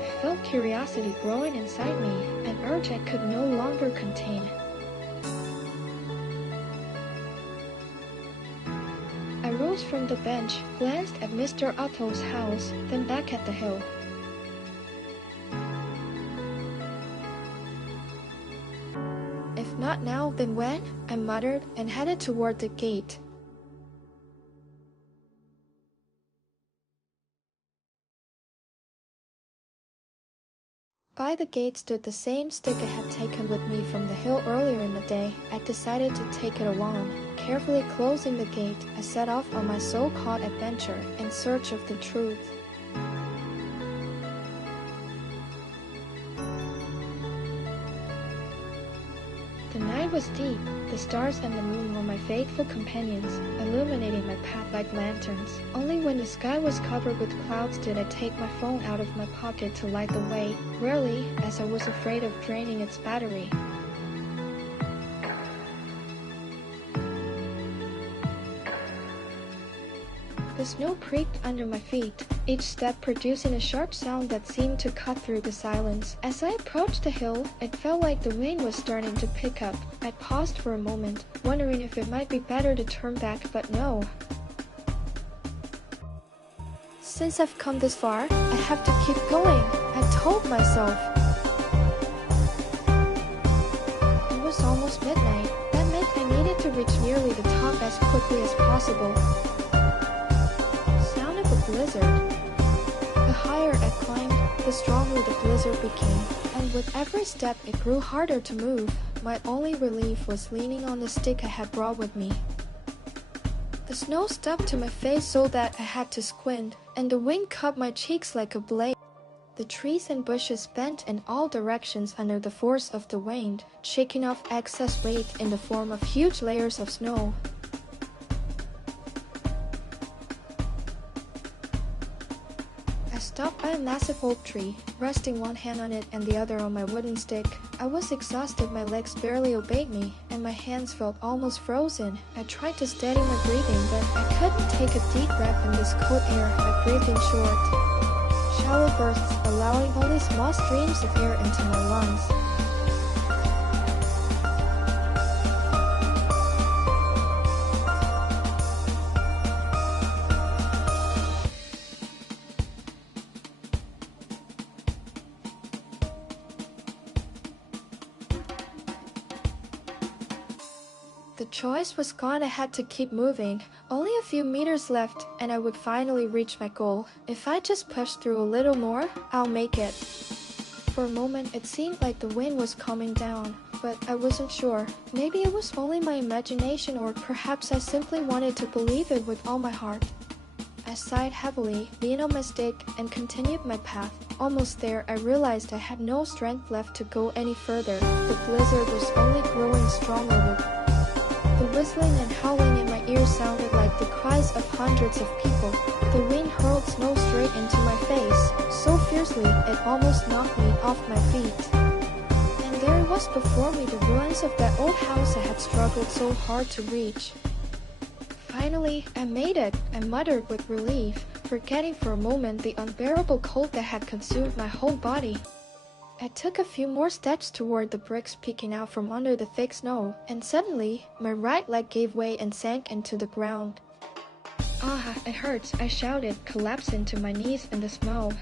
I felt curiosity growing inside me, an urge I could no longer contain. I rose from the bench, glanced at Mr. Otto's house, then back at the hill. If not now, then when? I muttered and headed toward the gate. By the gate stood the same stick I had taken with me from the hill earlier in the day. I decided to take it along. Carefully closing the gate, I set off on my so-called adventure in search of the truth. The night was deep. The stars and the moon were my faithful companions, illuminating my path like lanterns. Only when the sky was covered with clouds did I take my phone out of my pocket to light the way, rarely, as I was afraid of draining its battery. The snow creaked under my feet, each step producing a sharp sound that seemed to cut through the silence. As I approached the hill, it felt like the wind was starting to pick up. I paused for a moment, wondering if it might be better to turn back, but no. Since I've come this far, I have to keep going, I told myself. It was almost midnight. That meant I needed to reach nearly the top as quickly as possible. Blizzard. The higher I climbed, the stronger the blizzard became, and with every step it grew harder to move. My only relief was leaning on the stick I had brought with me. The snow stuck to my face so that I had to squint, and the wind cut my cheeks like a blade. The trees and bushes bent in all directions under the force of the wind, shaking off excess weight in the form of huge layers of snow. I stopped by a massive oak tree, resting one hand on it and the other on my wooden stick. I was exhausted, my legs barely obeyed me, and my hands felt almost frozen. I tried to steady my breathing, but I couldn't take a deep breath in this cold air. I breathed in short, shallow bursts, allowing only small streams of air into my lungs. The choice was gone. I had to keep moving. Only a few meters left, and I would finally reach my goal. If I just push through a little more, I'll make it. For a moment, it seemed like the wind was calming down, but I wasn't sure. Maybe it was only my imagination, or perhaps I simply wanted to believe it with all my heart. I sighed heavily, leaned on my stick, and continued my path. Almost there, I realized I had no strength left to go any further. The blizzard was only growing stronger with the whistling and howling in my my ears sounded like the cries of hundreds of people. The wind hurled snow straight into my face, so fiercely it almost knocked me off my feet. And there it was before me, the ruins of that old house I had struggled so hard to reach. Finally, I made it, I muttered with relief, forgetting for a moment the unbearable cold that had consumed my whole body. I took a few more steps toward the bricks peeking out from under the thick snow, and suddenly, my right leg gave way and sank into the ground. "Ah, it hurts," I shouted, collapsing to my knees in the snow.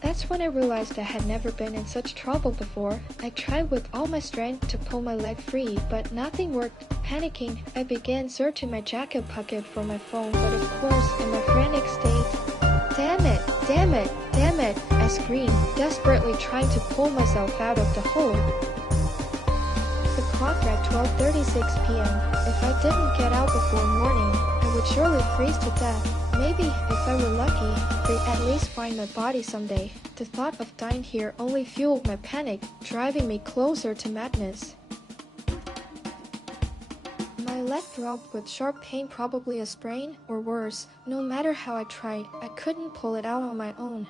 That's when I realized I had never been in such trouble before. I tried with all my strength to pull my leg free, but nothing worked. Panicking, I began searching my jacket pocket for my phone, but of course, in my frantic state, "Damn it! Damn it! Damn it!" I screamed, desperately trying to pull myself out of the hole. The clock read 12:36 p.m. If I didn't get out before morning, I would surely freeze to death. Maybe, if I were lucky, they'd at least find my body someday. The thought of dying here only fueled my panic, driving me closer to madness. My leg throbbed with sharp pain, probably a sprain, or worse. No matter how I tried, I couldn't pull it out on my own.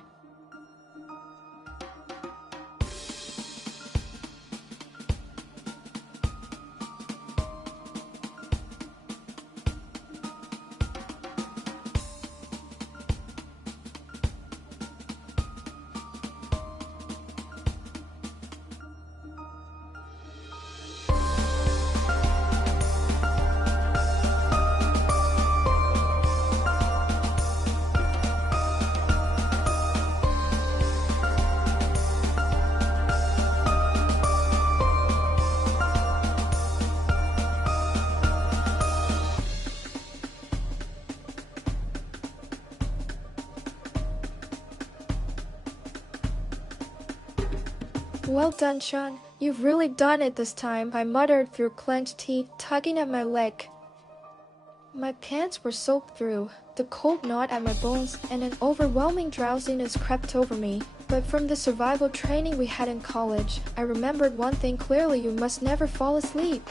"Well done, Sean. You've really done it this time," I muttered through clenched teeth, tugging at my leg. My pants were soaked through, the cold gnawed at my bones, and an overwhelming drowsiness crept over me. But from the survival training we had in college, I remembered one thing clearly: you must never fall asleep.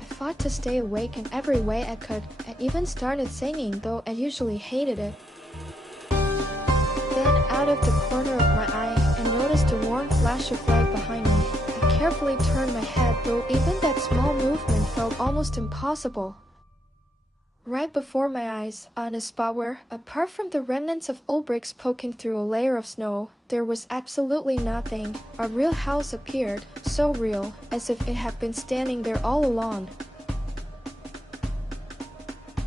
I fought to stay awake in every way I could. I even started singing, though I usually hated it. Then, out of the corner of my eye, I noticed a warm flash of light behind me. I carefully turned my head, though even that small movement felt almost impossible. Right before my eyes, on a spot where, apart from the remnants of old bricks poking through a layer of snow, there was absolutely nothing, a real house appeared, so real, as if it had been standing there all along.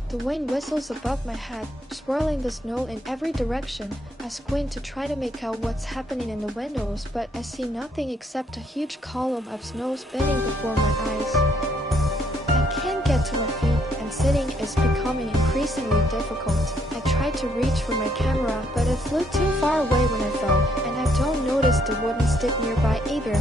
The wind whistles above my head, swirling the snow in every direction. I squint to try to make out what's happening in the windows, but I see nothing except a huge column of snow spinning before my eyes. I can't get to my feet, and sitting is becoming increasingly difficult. I tried to reach for my camera, but it flew too far away when I fell, and I don't notice the wooden stick nearby either.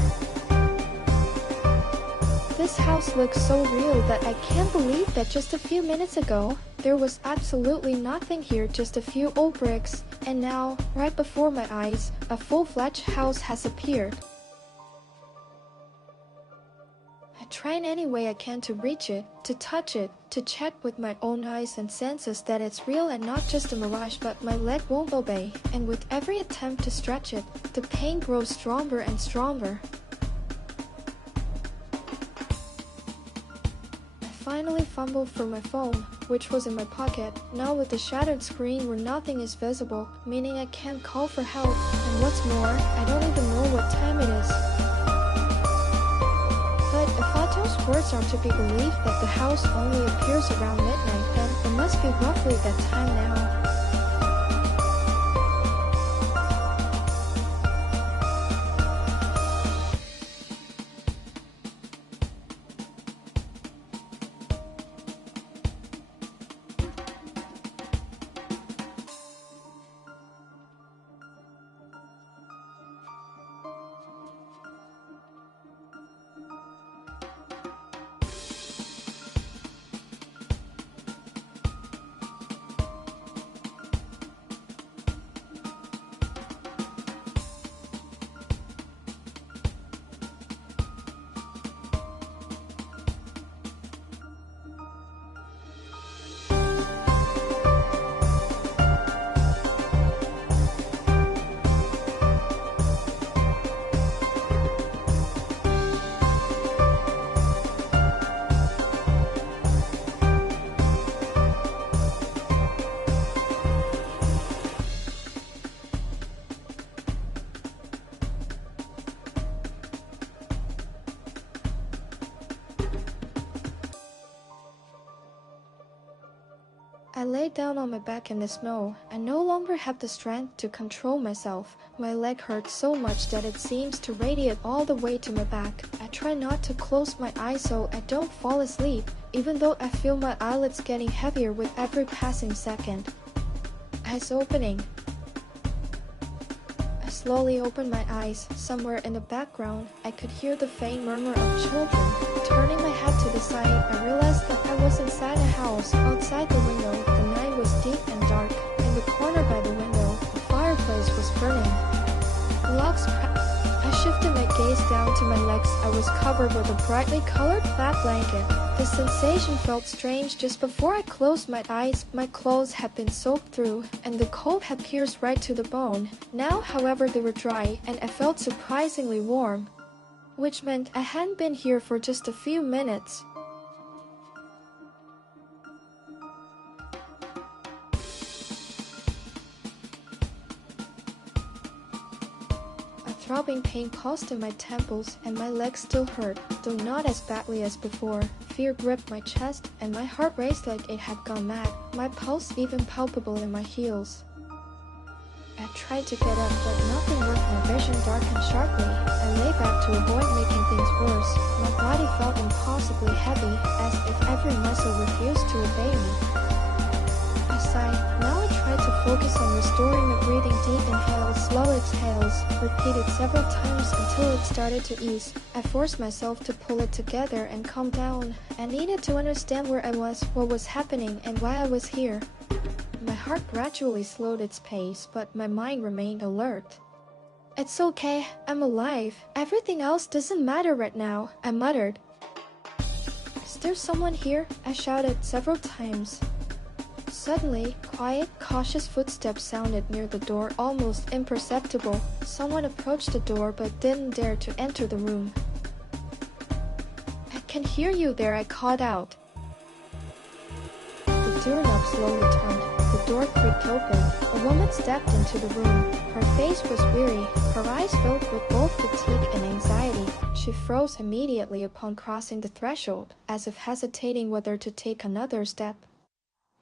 This house looks so real that I can't believe that just a few minutes ago, there was absolutely nothing here, just a few old bricks, and now, right before my eyes, a full-fledged house has appeared. I try in any way I can to reach it, to touch it, to check with my own eyes and senses that it's real and not just a mirage, but my leg won't obey, and with every attempt to stretch it, the pain grows stronger and stronger. Finally fumbled for my phone, which was in my pocket, now with the shattered screen where nothing is visible, meaning I can't call for help, and what's more, I don't even know what time it is. But if Otto's words are to be believed that the house only appears around midnight, then it must be roughly that time now. I lay down on my back in the snow. I no longer have the strength to control myself. My leg hurts so much that it seems to radiate all the way to my back. I try not to close my eyes so I don't fall asleep, even though I feel my eyelids getting heavier with every passing second. Eyes opening. I slowly open my eyes. Somewhere in the background, I could hear the faint murmur of children. Turning my head to the side, I realized that I was inside a house. Outside the window, the night was deep and dark. In the corner by the window, the fireplace was burning. Logs cracked. I shifted my gaze down to my legs. I was covered with a brightly colored flat blanket. The sensation felt strange. Just before I closed my eyes, my clothes had been soaked through, and the cold had pierced right to the bone. Now, however, they were dry, and I felt surprisingly warm, which meant I hadn't been here for just a few minutes. A throbbing pain pulsed in my temples, and my legs still hurt, though not as badly as before. Fear gripped my chest, and my heart raced like it had gone mad, my pulse even palpable in my heels. I tried to get up, but nothing worked. My vision darkened sharply. I lay back to avoid making things worse. My body felt impossibly heavy, as if every muscle refused to obey me. I sighed. Now I tried to focus on restoring my breathing. Deep inhales, slow exhales, repeated several times until it started to ease. I forced myself to pull it together and calm down. I needed to understand where I was, what was happening, and why I was here. My heart gradually slowed its pace, but my mind remained alert. It's okay, I'm alive. Everything else doesn't matter right now, I muttered. Is there someone here? I shouted several times. Suddenly, quiet, cautious footsteps sounded near the door, almost imperceptible. Someone approached the door but didn't dare to enter the room. I can hear you there, I called out. The doorknob slowly turned. The door creaked open. A woman stepped into the room. Her face was weary, her eyes filled with both fatigue and anxiety. She froze immediately upon crossing the threshold, as if hesitating whether to take another step.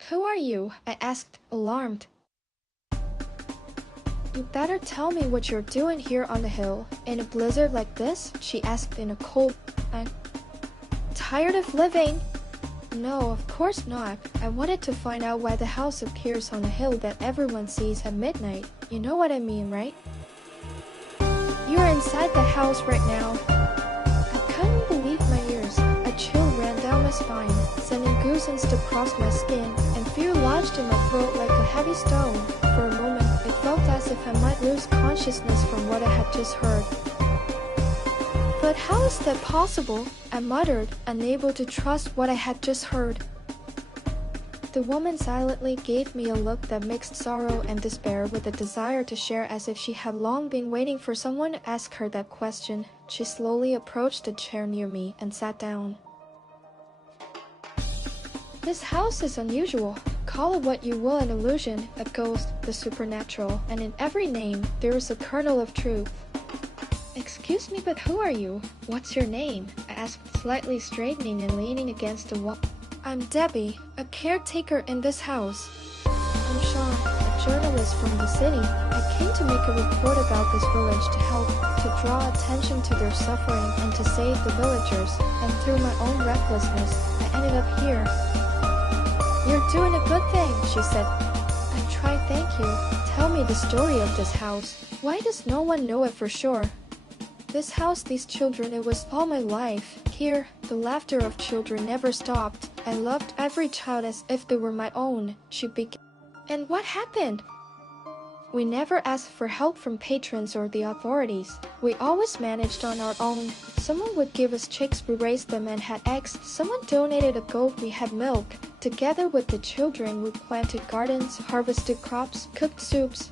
Who are you? I asked, alarmed. You better tell me what you're doing here on the hill. In a blizzard like this? She asked in a cold... I'm tired of living. No, of course not. I wanted to find out why the house appears on a hill that everyone sees at midnight. You know what I mean, right? You're inside the house right now. I couldn't believe my ears. A chill ran down my spine, sending goosebumps to cross my skin, and fear lodged in my throat like a heavy stone. For a moment, it felt as if I might lose consciousness from what I had just heard. But how is that possible? I muttered, unable to trust what I had just heard. The woman silently gave me a look that mixed sorrow and despair with a desire to share, as if she had long been waiting for someone to ask her that question. She slowly approached a chair near me and sat down. This house is unusual. Call it what you will, an illusion, a ghost, the supernatural, and in every name, there is a kernel of truth. Excuse me, but who are you? What's your name? I asked, slightly straightening and leaning against the wall. I'm Debbie, a caretaker in this house. I'm Sean, a journalist from the city. I came to make a report about this village to help, to draw attention to their suffering and to save the villagers. And through my own recklessness, I ended up here. You're doing a good thing, she said. I tried, thank you. Tell me the story of this house. Why does no one know it for sure? This house, these children, it was all my life. Here, the laughter of children never stopped. I loved every child as if they were my own. She began. And what happened? We never asked for help from patrons or the authorities. We always managed on our own. Someone would give us chicks, we raised them and had eggs. Someone donated a goat, we had milk. Together with the children, we planted gardens, harvested crops, cooked soups,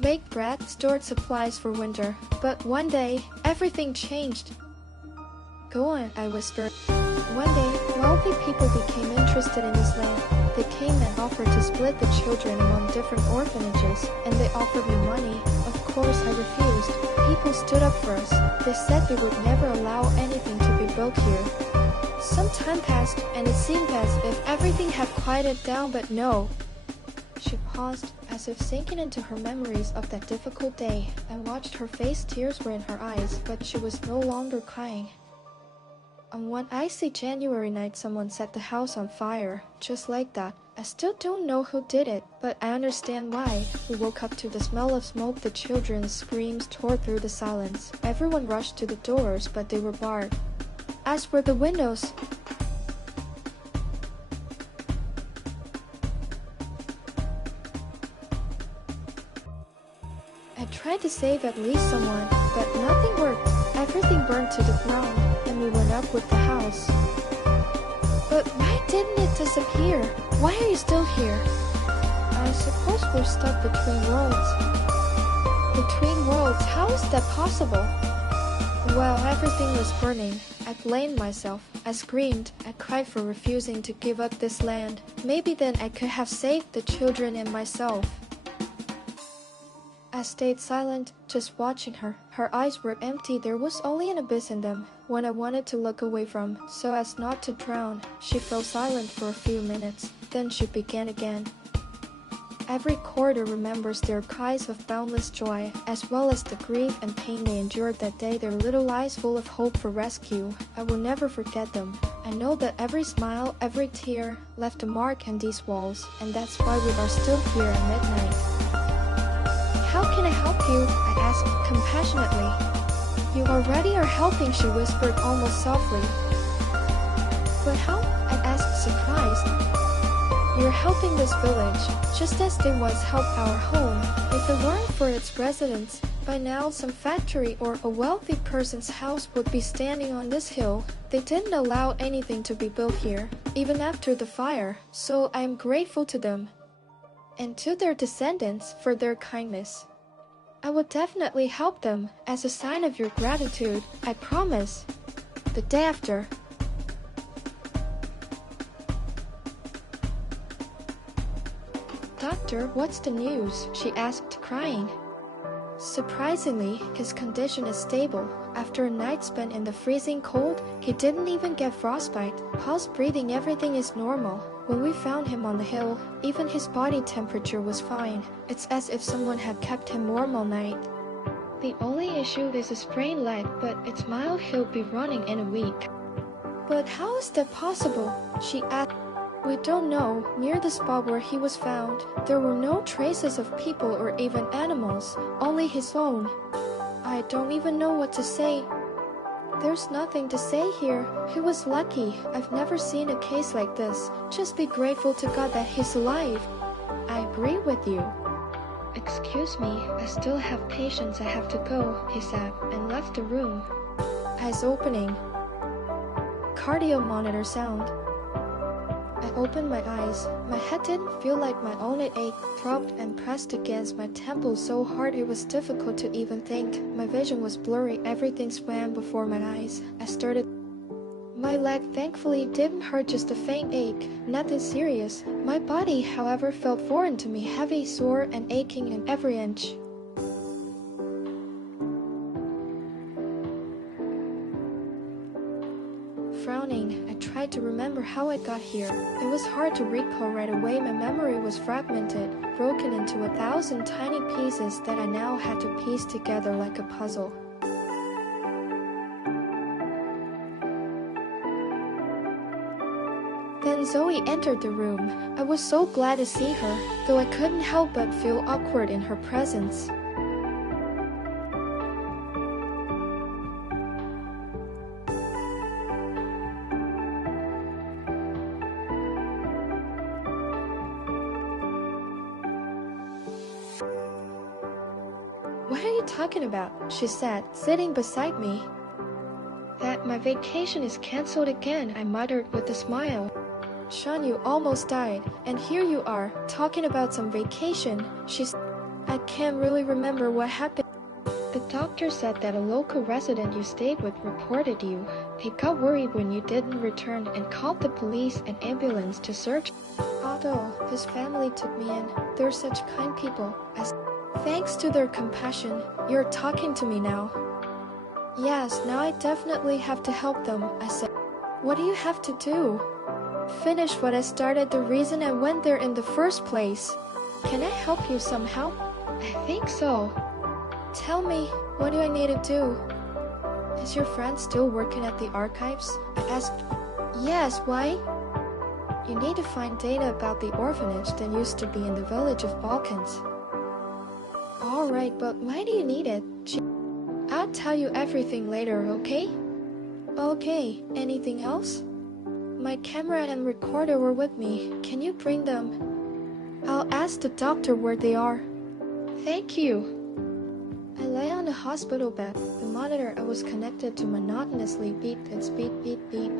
baked bread, stored supplies for winter. But one day, everything changed. Go on, I whispered. One day, wealthy people became interested in this land. They came and offered to split the children among different orphanages, and they offered me money. Of course, I refused. People stood up for us. They said they would never allow anything to be built here. Some time passed, and it seemed as if everything had quieted down, but no. She paused, as if sinking into her memories of that difficult day. I watched her face, tears were in her eyes, but she was no longer crying. On one icy January night, someone set the house on fire, just like that. I still don't know who did it, but I understand why. We woke up to the smell of smoke, the children's screams tore through the silence. Everyone rushed to the doors, but they were barred. As for the windows, I tried to save at least someone, but nothing worked. Everything burned to the ground, and we went up with the house. But why didn't it disappear? Why are you still here? I suppose we're stuck between worlds. Between worlds? How is that possible? While everything was burning, I blamed myself. I screamed. I cried for refusing to give up this land. Maybe then I could have saved the children and myself. I stayed silent, just watching her. Her eyes were empty, there was only an abyss in them, one I wanted to look away from, so as not to drown. She fell silent for a few minutes, then she began again. Every corridor remembers their cries of boundless joy, as well as the grief and pain they endured that day, their little eyes full of hope for rescue. I will never forget them. I know that every smile, every tear, left a mark on these walls, and that's why we are still here at midnight. How can I help you? I asked compassionately. You already are helping, she whispered almost softly. But how? I asked, surprised. You're helping this village, just as they once helped our home. If it weren't for its residents, by now some factory or a wealthy person's house would be standing on this hill. They didn't allow anything to be built here, even after the fire, so I am grateful to them. And to their descendants for their kindness. I will definitely help them as a sign of your gratitude, I promise. The day after. Doctor, what's the news? She asked, crying. Surprisingly, his condition is stable. After a night spent in the freezing cold, he didn't even get frostbite. Pulse, breathing, everything is normal. When we found him on the hill, even his body temperature was fine. It's as if someone had kept him warm all night. The only issue is a sprained leg, but it's mild. He'll be running in a week. But how is that possible? She asked. We don't know. Near the spot where he was found, there were no traces of people or even animals, only his own. I don't even know what to say. There's nothing to say here. He was lucky. I've never seen a case like this. Just be grateful to God that he's alive. I agree with you. Excuse me, I still have patients. I have to go, he said, and left the room. Eyes opening. Cardio monitor sound. I opened my eyes. My head didn't feel like my own. It ached, throbbed, and pressed against my temple so hard it was difficult to even think. My vision was blurry. Everything swam before my eyes. I started. My leg thankfully didn't hurt, just a faint ache. Nothing serious. My body, however, felt foreign to me, heavy, sore, and aching in every inch. Frowning, I tried to remember how I got here. It was hard to recall right away. My memory was fragmented, broken into 1,000 tiny pieces that I now had to piece together like a puzzle. Then Zoe entered the room. I was so glad to see her, though I couldn't help but feel awkward in her presence. What are you talking about? She said, sitting beside me. That my vacation is cancelled again, I muttered with a smile. Sean, you almost died, and here you are, talking about some vacation. She said, I can't really remember what happened. The doctor said that a local resident you stayed with reported you. They got worried when you didn't return and called the police and ambulance to search. Although his family took me in, they're such kind people. Thanks to their compassion, you're talking to me now. Yes, now I definitely have to help them, I said. What do you have to do? Finish what I started, the reason I went there in the first place. Can I help you somehow? I think so. Tell me, what do I need to do? Is your friend still working at the archives? I asked. Yes, why? You need to find data about the orphanage that used to be in the village of Balkans. Alright, but why do you need it? I'll tell you everything later, okay? Okay, anything else? My camera and recorder were with me. Can you bring them? I'll ask the doctor where they are. Thank you. I lay on the hospital bed. The monitor I was connected to monotonously beeped its beep beep beep.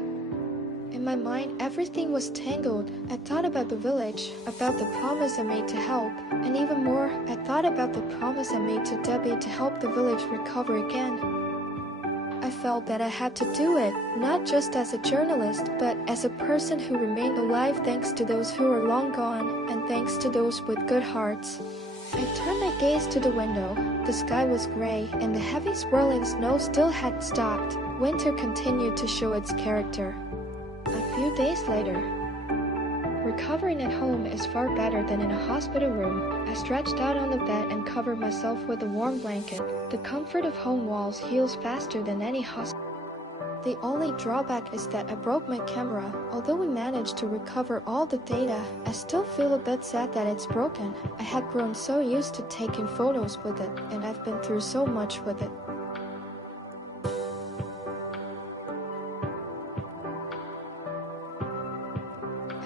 In my mind, everything was tangled. I thought about the village, about the promise I made to help, and even more, I thought about the promise I made to Debbie to help the village recover again. I felt that I had to do it, not just as a journalist, but as a person who remained alive thanks to those who are long gone, and thanks to those with good hearts. I turned my gaze to the window. The sky was gray, and the heavy swirling snow still hadn't stopped. Winter continued to show its character. A few days later. Recovering at home is far better than in a hospital room. I stretched out on the bed and covered myself with a warm blanket. The comfort of home walls heals faster than any hospital. The only drawback is that I broke my camera. Although we managed to recover all the data, I still feel a bit sad that it's broken. I had grown so used to taking photos with it, and I've been through so much with it.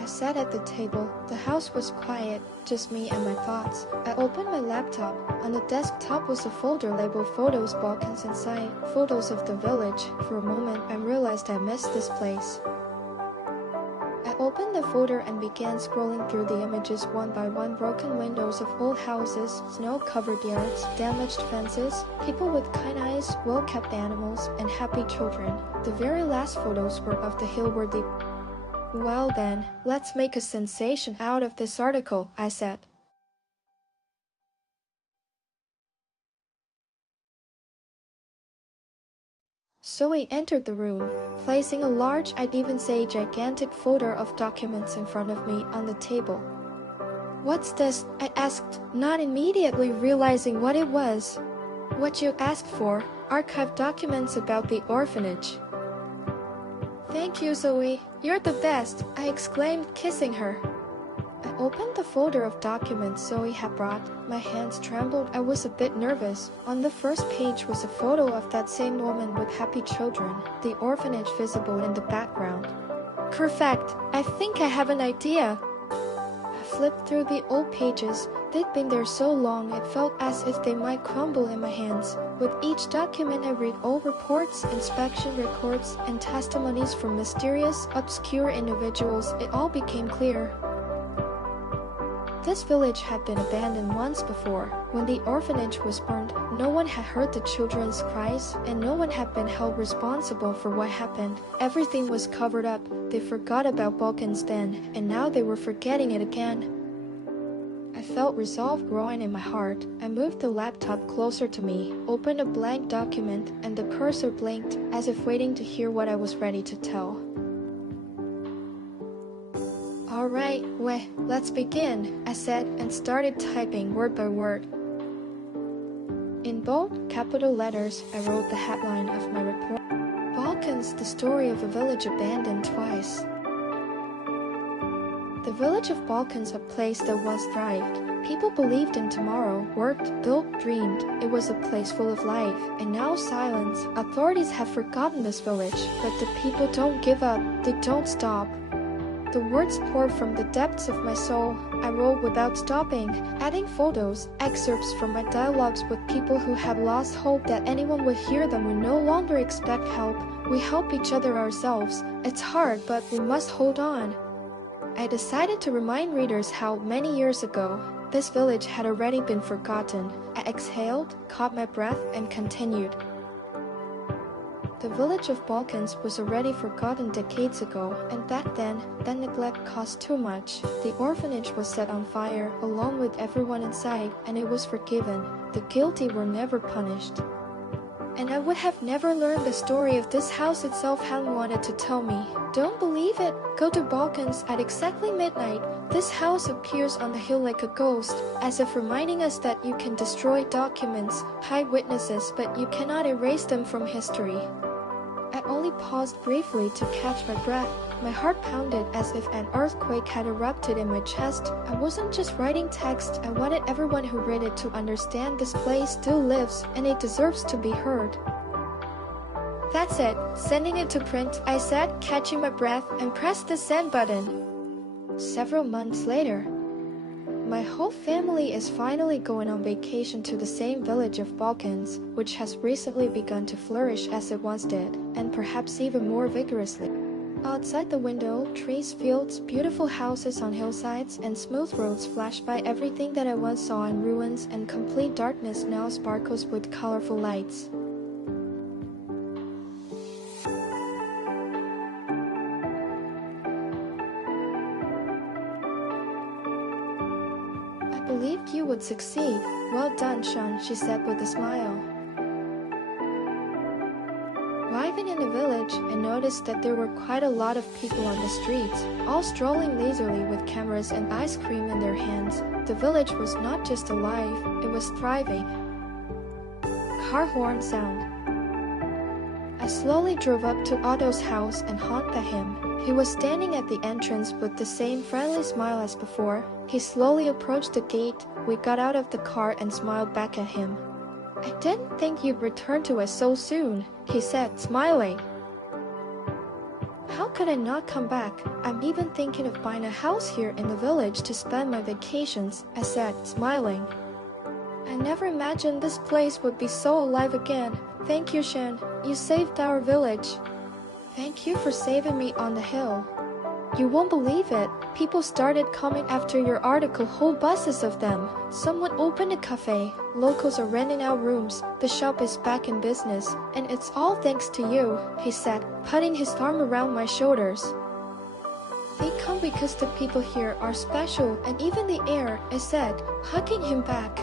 I sat at the table. The house was quiet, just me and my thoughts. I opened my laptop. On the desktop was a folder labeled Photos Balkans inside, photos of the village. For a moment, I realized I missed this place. I opened the folder and began scrolling through the images one by one. Broken windows of old houses, snow-covered yards, damaged fences, people with kind eyes, well-kept animals, and happy children. The very last photos were of the hill where the... Well then, let's make a sensation out of this article, I said. Zoe entered the room, placing a large, I'd even say gigantic folder of documents in front of me on the table. What's this? I asked, not immediately realizing what it was. What you asked for, archived documents about the orphanage. Thank you, Zoe. You're the best, I exclaimed, kissing her. I opened the folder of documents Zoe had brought. My hands trembled. I was a bit nervous. On the first page was a photo of that same woman with happy children, the orphanage visible in the background. Perfect! I think I have an idea. I flipped through the old pages. They'd been there so long it felt as if they might crumble in my hands. With each document I read old reports, inspection records, and testimonies from mysterious, obscure individuals. It all became clear. This village had been abandoned once before. When the orphanage was burned, no one had heard the children's cries, and no one had been held responsible for what happened. Everything was covered up. They forgot about Balkans then, and now they were forgetting it again. I felt resolve growing in my heart. I moved the laptop closer to me, opened a blank document, and the cursor blinked, as if waiting to hear what I was ready to tell. Alright, well, let's begin, I said, and started typing word by word. In bold, capital letters, I wrote the headline of my report. Balkans, the story of a village abandoned twice. The village of Balkans, a place that once thrived. People believed in tomorrow, worked, built, dreamed. It was a place full of life, and now silence. Authorities have forgotten this village, but the people don't give up. They don't stop. The words poured from the depths of my soul. I wrote without stopping, adding photos, excerpts from my dialogues with people who had lost hope that anyone would hear them. We no longer expect help. We help each other ourselves. It's hard, but we must hold on. I decided to remind readers how many years ago, this village had already been forgotten. I exhaled, caught my breath, and continued. The village of Balkans was already forgotten decades ago, and back then, that neglect cost too much. The orphanage was set on fire, along with everyone inside, and it was forgiven. The guilty were never punished. and I would have never learned the story if this house itself hadn't wanted to tell me. Don't believe it? Go to Balkans at exactly midnight. This house appears on the hill like a ghost, as if reminding us that you can destroy documents, hide witnesses, but you cannot erase them from history. I only paused briefly to catch my breath. My heart pounded as if an earthquake had erupted in my chest. I wasn't just writing text, I wanted everyone who read it to understand this place still lives, and it deserves to be heard. That's it, sending it to print, I said, catching my breath, and pressed the send button. Several months later, my whole family is finally going on vacation to the same village of Balkans, which has recently begun to flourish as it once did, and perhaps even more vigorously. Outside the window, trees, fields, beautiful houses on hillsides, and smooth roads flash by. Everything that I once saw in ruins and complete darkness now sparkles with colorful lights. I believed you would succeed. Well done, Sean, she said with a smile. Arriving in the village, I noticed that there were quite a lot of people on the streets, all strolling leisurely with cameras and ice cream in their hands. The village was not just alive, it was thriving. Car horn sound. I slowly drove up to Otto's house and honked at him. He was standing at the entrance with the same friendly smile as before. He slowly approached the gate. We got out of the car and smiled back at him. I didn't think you'd return to us so soon, he said, smiling. How could I not come back? I'm even thinking of buying a house here in the village to spend my vacations, I said, smiling. I never imagined this place would be so alive again. Thank you, Shen. You saved our village. Thank you for saving me on the hill. You won't believe it. People started coming after your article, whole buses of them. Someone opened a cafe. Locals are renting out rooms. The shop is back in business. And it's all thanks to you, he said, putting his arm around my shoulders. They come because the people here are special, and even the air, I said, hugging him back.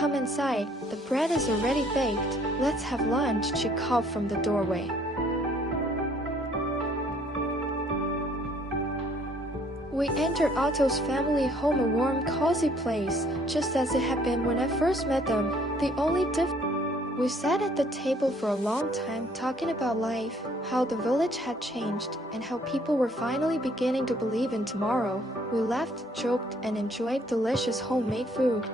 come inside. The bread is already baked. Let's have lunch, she called from the doorway. We entered Otto's family home, a warm, cozy place, just as it had been when I first met them. The only We sat at the table for a long time talking about life, how the village had changed, and how people were finally beginning to believe in tomorrow. We laughed, joked, and enjoyed delicious homemade food.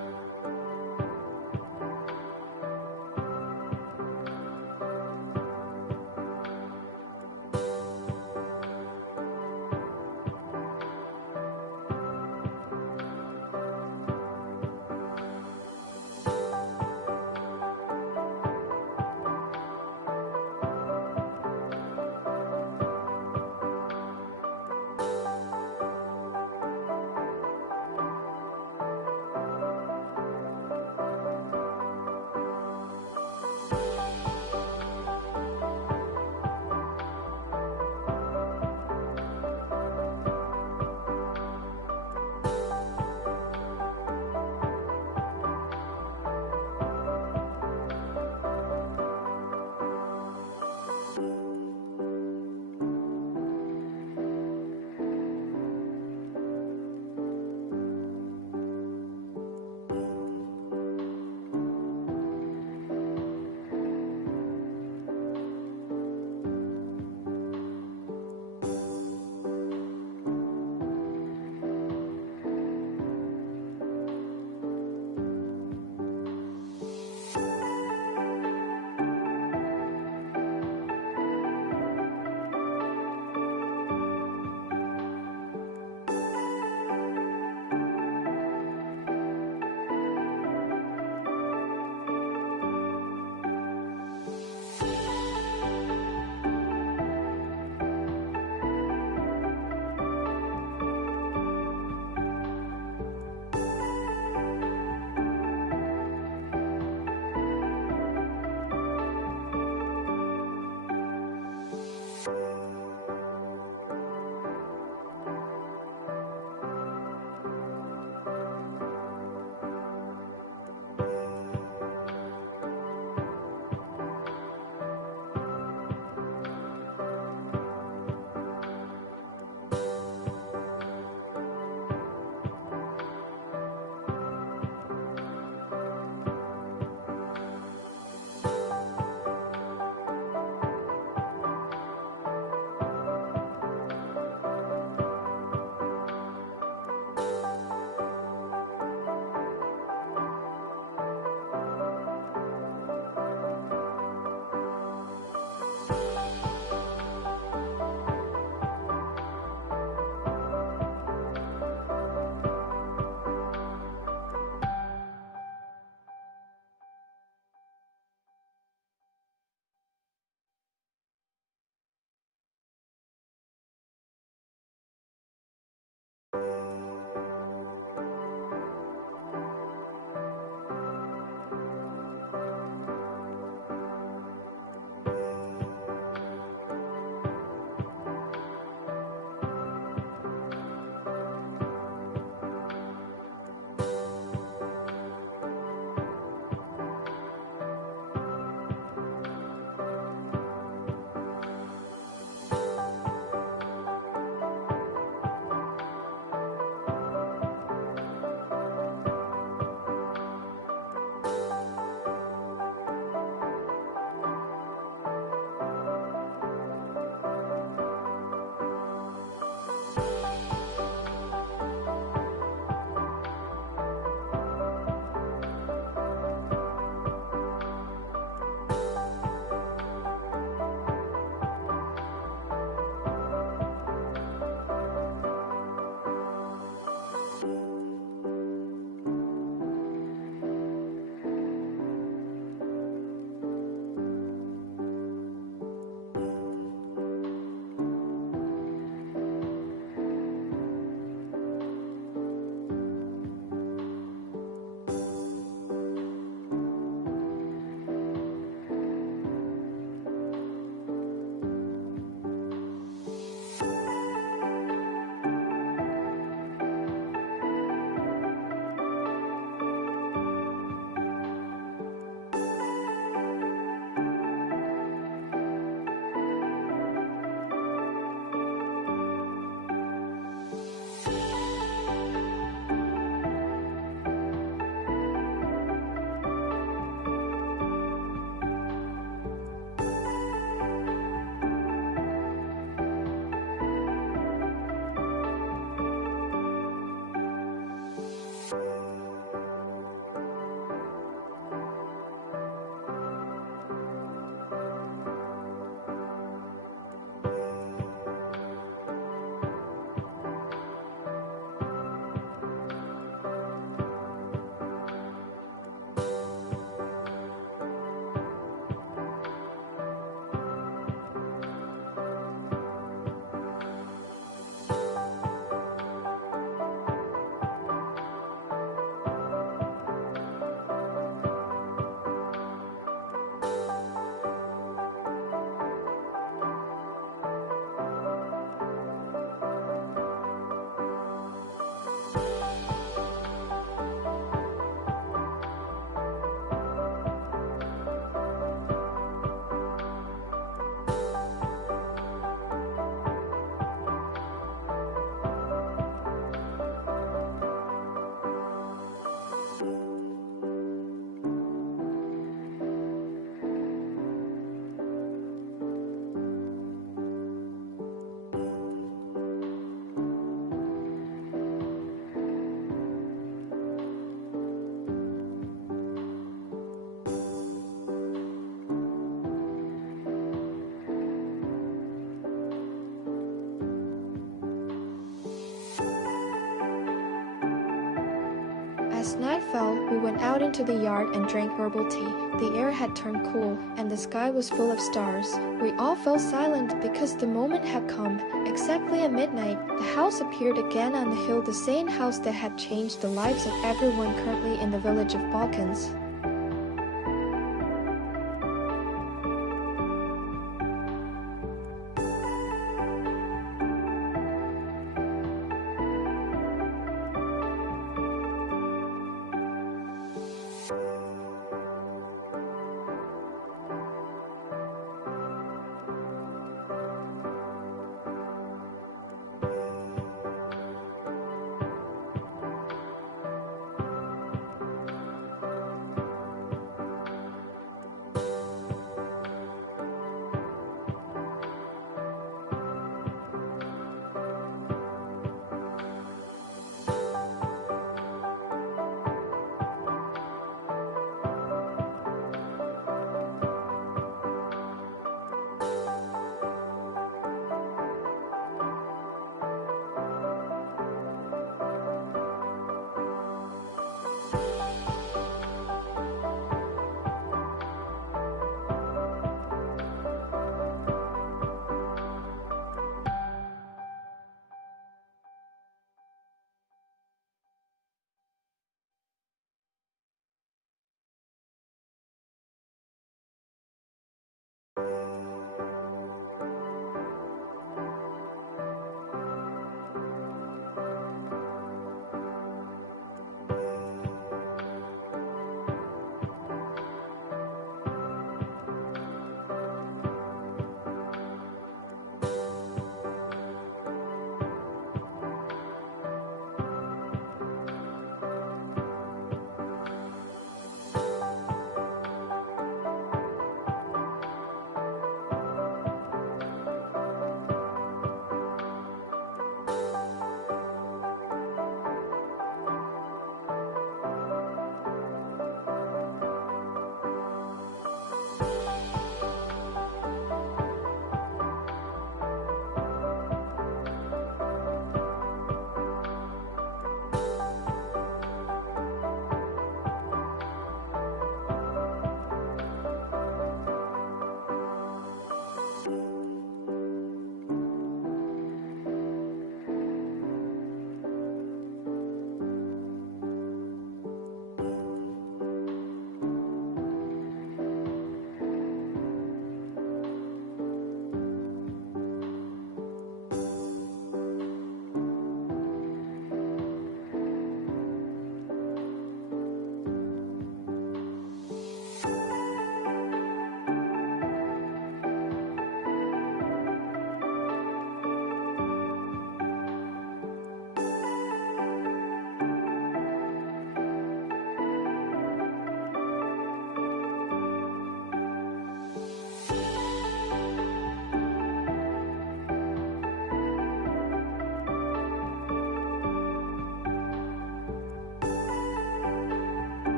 fell, we went out into the yard and drank herbal tea. The air had turned cool, and the sky was full of stars. We all fell silent because the moment had come. Exactly at midnight, the house appeared again on the hill, the same house that had changed the lives of everyone currently in the village of Balkans.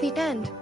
The end.